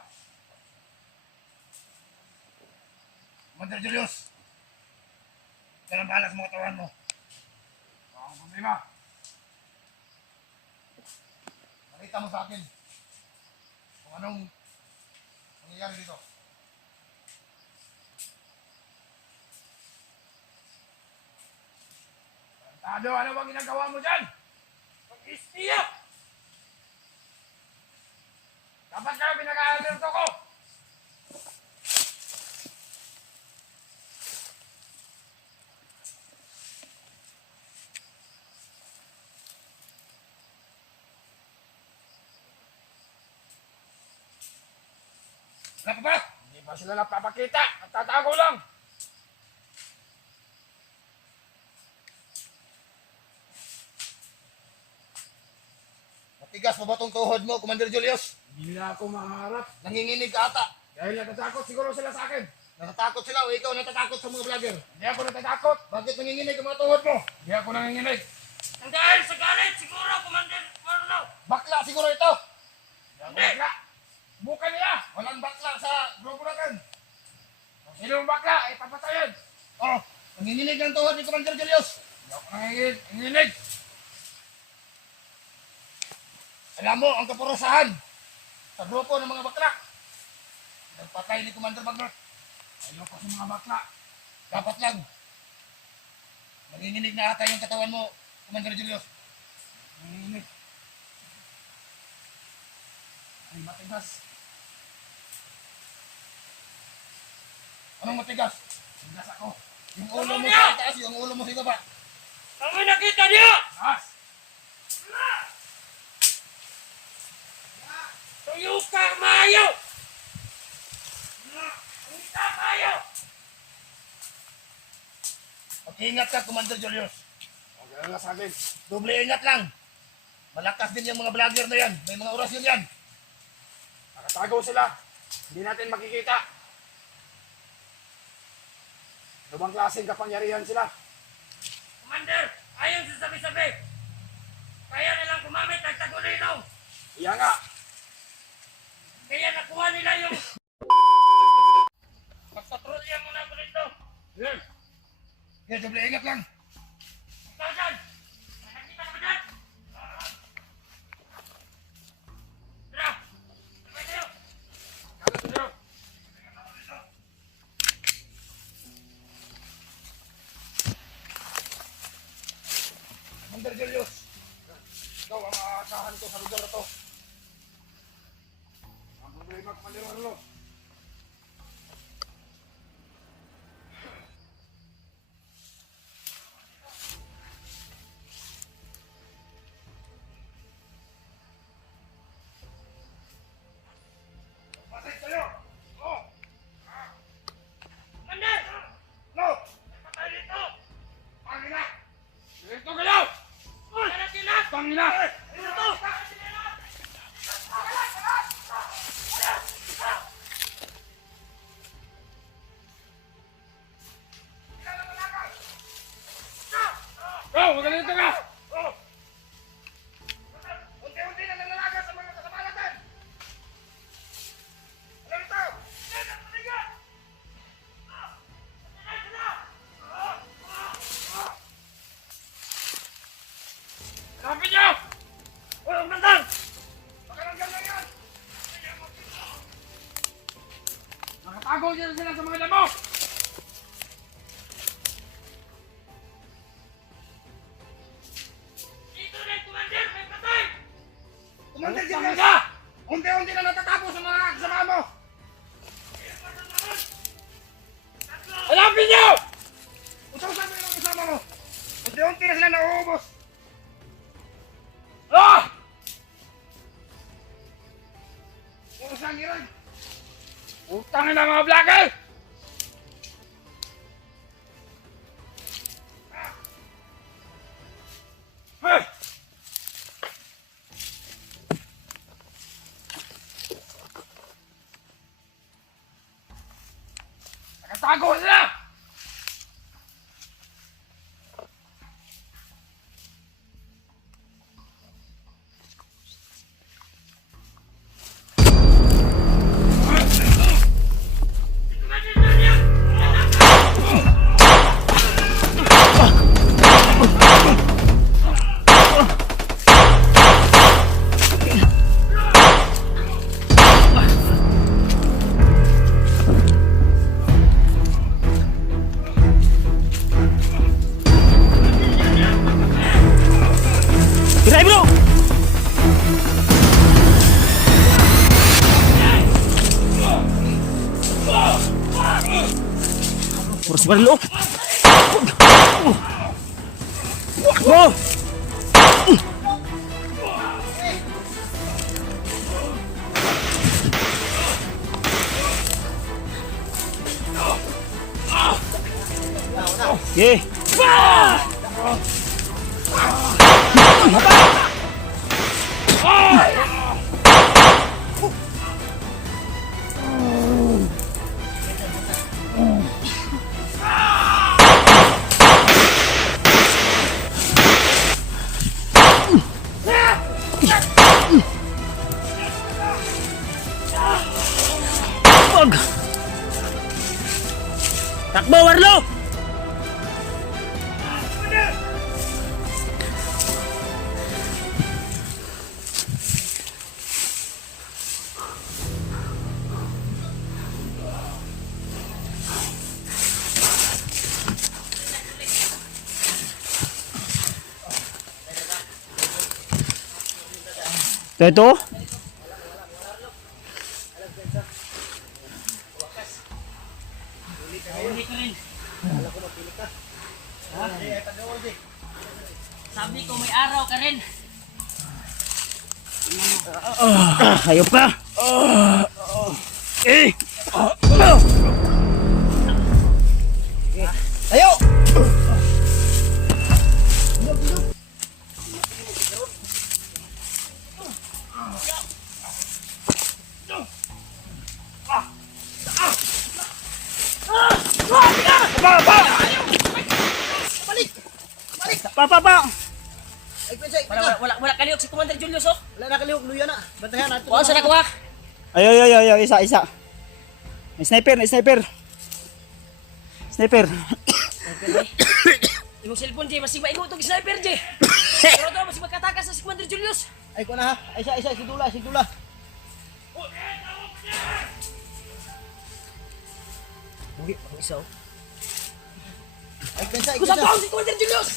Commander Julius, ikaw ang bahala sa mga tawan mo. Ang problema. Balita mo sa akin kung anong nangyayari dito. Tado, ano bang ginagawa mo dyan? Mag-istiya! Dapat kayo pinag-aalerto ko! Ano pa ba? Hindi ba sila napapakita? Nagtatago lang! Matigas pa ba tong tuhod mo, Commander Julius? Hindi na ako maharap. Nanginginig ka ata. Dahil natatakot siguro sila sa akin. Natatakot sila o ikaw natatakot sa mga vlogger? Hindi ako natatakot. Bakit nanginginig ang mga tuhod mo? Hindi ako nanginginig. Ang dahil sa galit, siguro, Commander Marlo. Bakla siguro ito. Hindi! Buka niya! Walang bakla sa grupo natin. Kung sino yung bakla, ay papatayin. Oh, nanginginig ang tuhod ni Commander Julius. Hindi ako nanginginig. Alam mo, ang kapurusahan sa grupo ng mga bakla. Nagpatay ni Commander Bagnot. Ayoko sa mga bakla. Dapat lang. Nanginginig na ata yung katawan mo, Commander Julius. Nanginginig. Ay, matigas. Anong matigas? Tigas ako. Yung ulo mo sa itaas, yung ulo mo sa baba. Ang may nakita niya! Taas! Tuyo ka, mayo! Ang kayo! Mag-ingat ka, Commander Julius. Huwag ka lang sa akin. Doble ingat lang. Malakas din yung mga vlogger na yan. May mga orasyon yan. Nakatago sila. Hindi natin makikita. Lubang klaseng kapangyarihan sila. Commander, ayon sa sabi-sabi. Kaya nilang gumamit ng tagulinaw. Iya nga. Kaya nakuha nila yung... Magpatrolya muna ako dito. Yan. Kaya doble ingat lang. Ikaw dyan! Nakikita ka ba dyan? Tara! Sabay tayo! Kala sa'yo. Commander Julius. Ikaw ang aasahan ko sa lugar na to. Ang problema, Commander Marlo. Pasig kayo! Oh! Commander! No! Patay dito! Pangina! Dito kayo! Tara sila! Pangina! Dito! Oh, magaling ka! Oh! Unti-unti na nalalaga sa mga kasama natin! Ano ito? Hanapin niyo! Uy, Commander! Pakiramdam lang yan! Nakatago sila sa mga damo! Dito rin, Commander! May patay! Commander Julius! Pangina! Unti-unti na natatapos sa mga kasama mo! Hanapin niyo! Utusan mo yung kasama mo! Unti-unti na sila nauubos! Ah! Urusan niyo rin! Utangin na mga vlogger! Eh! Nakatago sila! Warlo. Oh! Okay. Wag! Takbo, Warlo! Ito? Sabi ko may araw ka rin. Hayop ka! Eh! Tayo! Pa! Ay, Pinsay, Wala kaliyok si Commander Julius oh. wala na kaliwag, luya na. Bantayan natin. Kuha sa nakuha. Ay, isa. May sniper. Sniper. Imong cellphone Jay, masig maigo itong sniper Jay. Pero ito, masig magkatakas sa si Commander Julius. Ay, ko na ha. Ay, isa, sigdula. Uy, ang isa oh. Ay, Pinsay, Kusang taon si Commander Julius.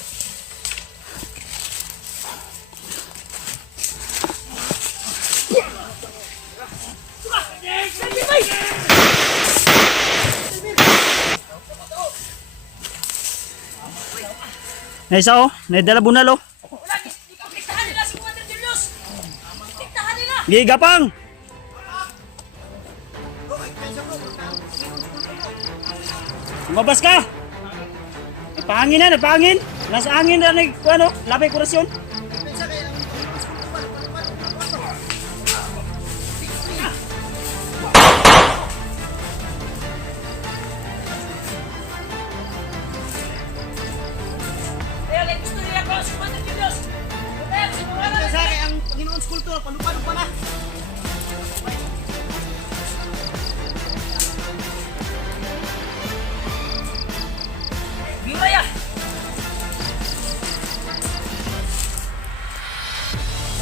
Na isa oh. Naidala bunal oh. Wala, tiktahan nila si Commander Julius. Tiktahan nila. Gigapang! Lumabas ka! Nagpahangin. Nasa hangin na ano, labay kurasyon. Ayun, like gusto nila ko si Commander Julius. Kaya, si Commander Sa akin, ang Panginoon Skulptor, palupa na. Biraya.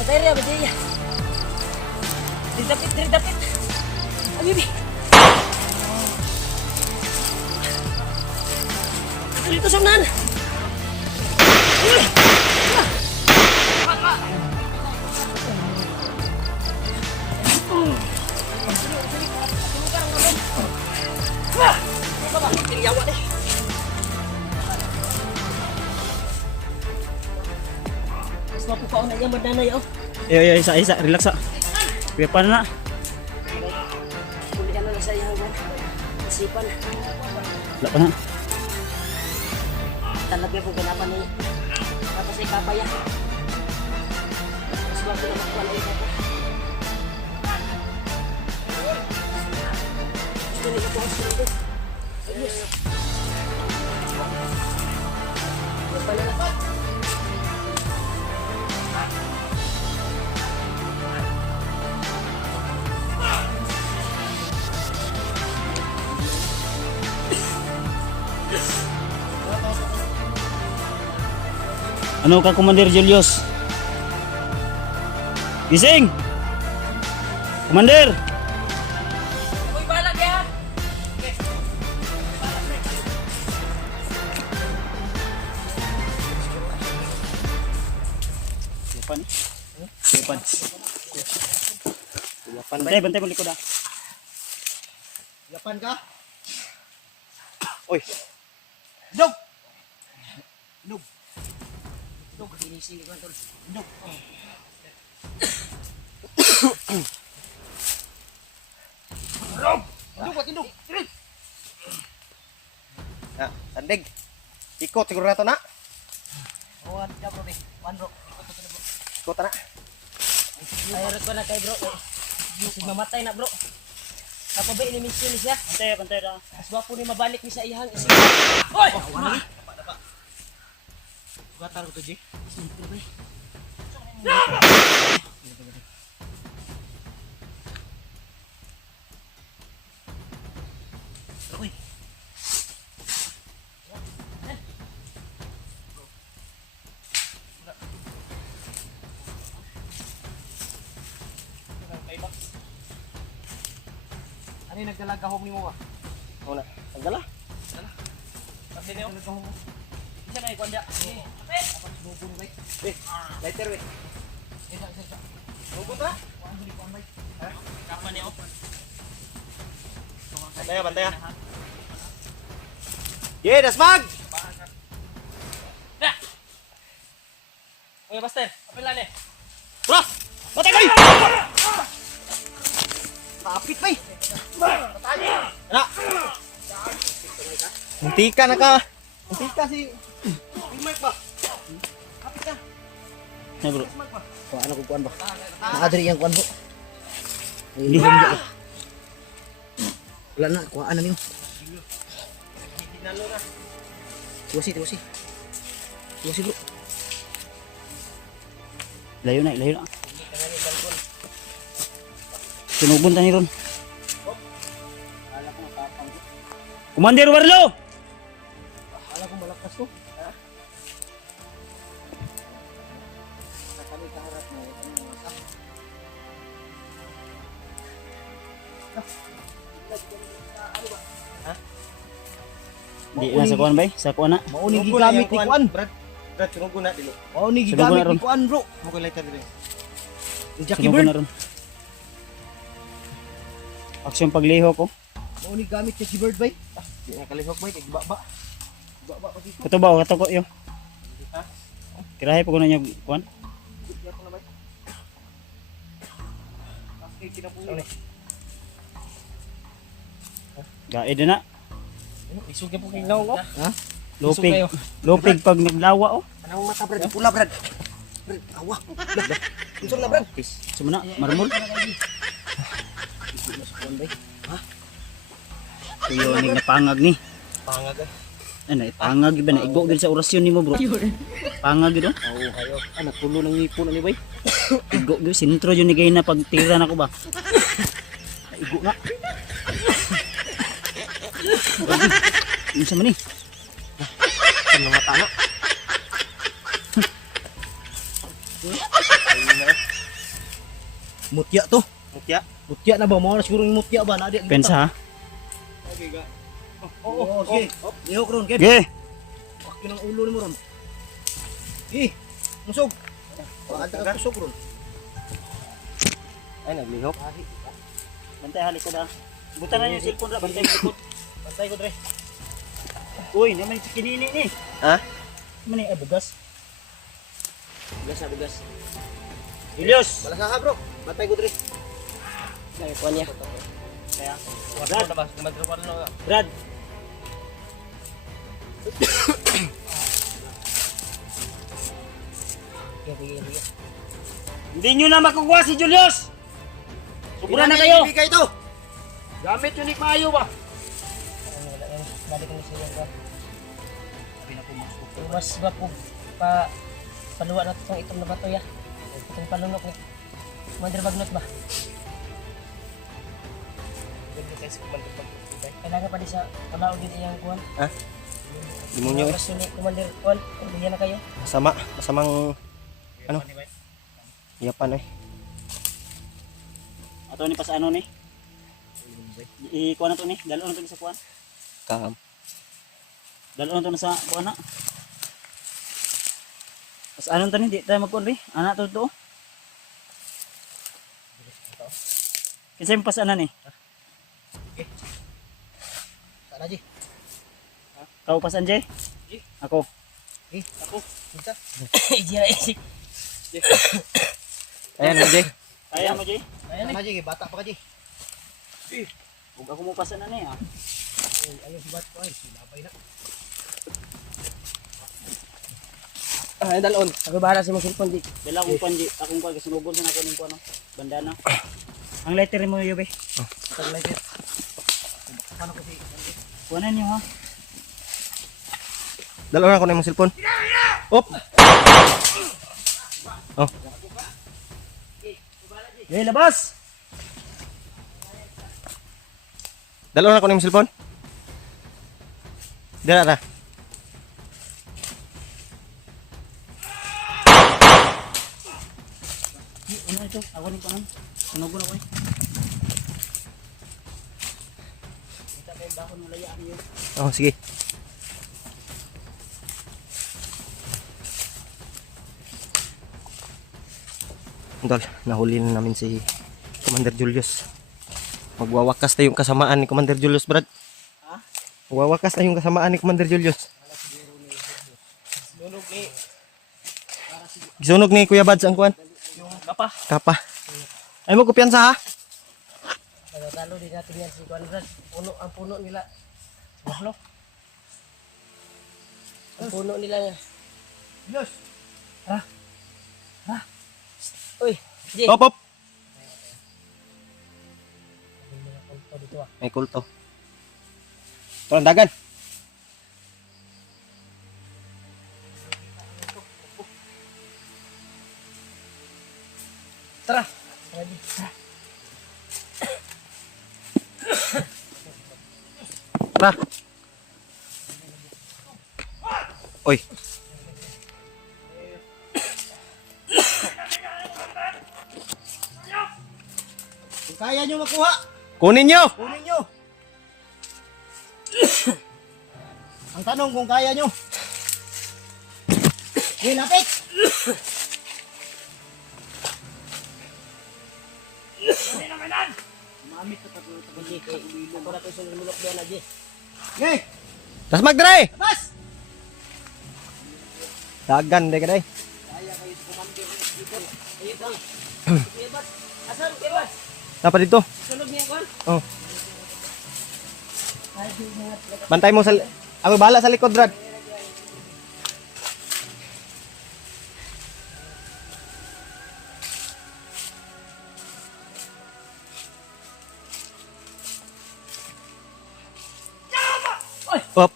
Baterya. Didapit. Abibi. Dito sa unahan. Mas mapupaon na niya madanay oh. Isa. Relax ah. Kaya pa na. Kulihan na lang sa iyang isipan. Wala pa na. Talaga po ganapan ni tapos ay kapaya. Mas bago na makuha na ito. Gusto niya ito ang sundo. Ayos. Yung pala na. Ano ka, Commander Julius? Gising! Commander! Uy, balag ya! Siyapan. Bantay mo likod ah. Yapan ka? Uy, Dog! Dog, sinisili ko tol. Indog! Na, tandig. Ikot siguro na to na. Oh, ano ka bro, be? One bro. Ikot na. Ayarot ko na kay bro. Sige mamatay na bro. Kapabay ni mission ni siya. Bantay na. Aswa po ni mabalik ni sa iyang isip. Hoy! Gatar ko to, G. Ano yung nagdalagahom ni mo ah? Una. Tagdala. Kasi niyo? Nagdalagahom mo. Isa na ikon dia. Lighter, we. Isa. Hugot na. Kapan niyo? Bantay. Yeah, dasmag! Oy, Master. Apil na ni. Bro! Batay kayo! Kapit, bay! Anak! Muntika na ka! Muntika si... Mark ba? Kapit ka! Hey bro. Kung ano kung kuan ba? Nakadiri yung kuan bro. Hindi. Wala na, kuhaan na niyo. Tuwasi bro. Layo na. Sinugbon tani ron. Commander Warlo! Akala ko malakas to. Di na sa kuan bay, sa kuan na. Mao ni gigamit ni kuan. Brad, sunugo na dilo. Mao ni Sunugo na gigamit ron. ni kuan bro. Mo ko lighter dire. Ni Jackie Sinugbon Bird. na ron. Aksyon pagliho ko. Mao ni gamit Jackie Bird bay. Di na kalihok bay kay baba. Baba pa dito. Kato ba o kato ko yo. Kirahay pa ko na niyo kuan. Di ako na bay. Kasi kinabuhi. Gaid na. Isugi po kay ngaw. Ha? Lupig. Lupig pag naglawa oh. Anong mata Brad? Pula Brad. Brad, awa. Unsa na Brad? Sumana, marmol. Kuyo ni napangag ni. Pangag. Ano, pangag ba na igo gid sa orasyon nimo bro. Pangag gid oh. Oo, kayo. Anak tulo ng ngipon ani bay. Igo gid sintro yun ni gay na pagtira na ko ba. Igo nga. Unsa man ni? Ano mata na? Mutya to. Mutya? Mutya na ba? Mao na siguro yung mutya ba? Na di. Pensa ha. Oo, sige. Lihok ron, Ked. Ge. Pakyo ng ulo ni mo ron. Musog. Pakanta ka kusog ron. Ay, naglihok. Bantay halik ko na. Buta na yung cellphone ra, bantay mo likod. Bantay ko, Dre. Uy, naman si kinini ni. Ha? Man ni bugas. Bugas na, bugas. Julius. Malasa ka, bro. Bantay ko, Dre. Nagkuan niya. Kaya. Brad, ba? Kumadrupan na. Brad. Hindi nyo na makukuha si Julius. Sobra na kayo. Ibigay to. Gamit yun ni Mayo ba? Balik ni siya ba? Mas ba po pa paluwa na itong itong na bato ya. Itong palunok ni Commander Bagnot ba? Kailangan pa di sa palaog din iyang kuwan. Ha? Demonyo eh. Operasyon ni Commander Kuwan. Kulihan na kayo. Masamang ano? Yapan eh. Ato ni pas ano ni? Ikuha na to ni. Dalo na to ni sa kuwan. Kaham. Dalo na to na sa kuwan na. Pas ano to ni? Di tayo magkuwan rin. Anak to to. Kasi yung pas ano ni? Sana, Ji. Kau pa Sanjay? Ako. Ako. Punta. Ijira isi. Ayan mo, Jay. Kaya mo, Jay? Ayan na, Jay. Bata pa ka, Jay. Huwag ako mo pasan na niya. Ayaw si Bat ko ay. Sinabay na. Ah, dalon. Ako bahala sa mga cellphone di. Dala akong panji, akong pag sinugod sa nakunin ko ano, bandana. Ang letter mo Yobe. Tag like it. Paano ko si... Kuhanan niyo ha. Dalawa na ko na yung cellphone. Op! Oh. Hey, labas! Dalawa na ko na yung cellphone. Dala na. Ano ito? Ako rin pa nun. Sunugon ako eh. Kita kayo bakon ng layaan niyo. Oh, sige. Tol, nahuli na namin si Commander Julius. Magwawakas na yung kasamaan ni Commander Julius, Brad. Ha? Magwawakas na yung kasamaan ni Commander Julius. Gisunog ni Kuya Bads ang kuwan. Yung kapa. Kapa. Ay mo kumpiyansa ha? Talo di natin yan si Conrad. Ang puno nila. Baklo. Ang puno nila niya. Yes. Uy, Jay. Hop, hop. Punto dito ah. May kulto. Ito ang dagan. Tara. Ready. Tara. Oy. Kung kaya nyo makuha, Kunin nyo. kunin nyo. Ang tanong kung kaya nyo. Okay, lapit. Mamit na patuloy sa Jay. Kaya ililo ko na ito sa lumulok doon na Jay. Okay, Tas magdray. labas. Dagan day kaday. Ayun ba? Kuya Bas. Asan Kuya Bas? Dapat dito. Sunog niya kuwan? Oh. Bantay mo sa ako bahala sa likod, Brad. Op.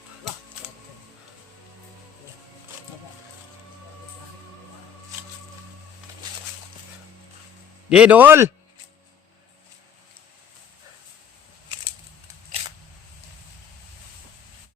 Gidol.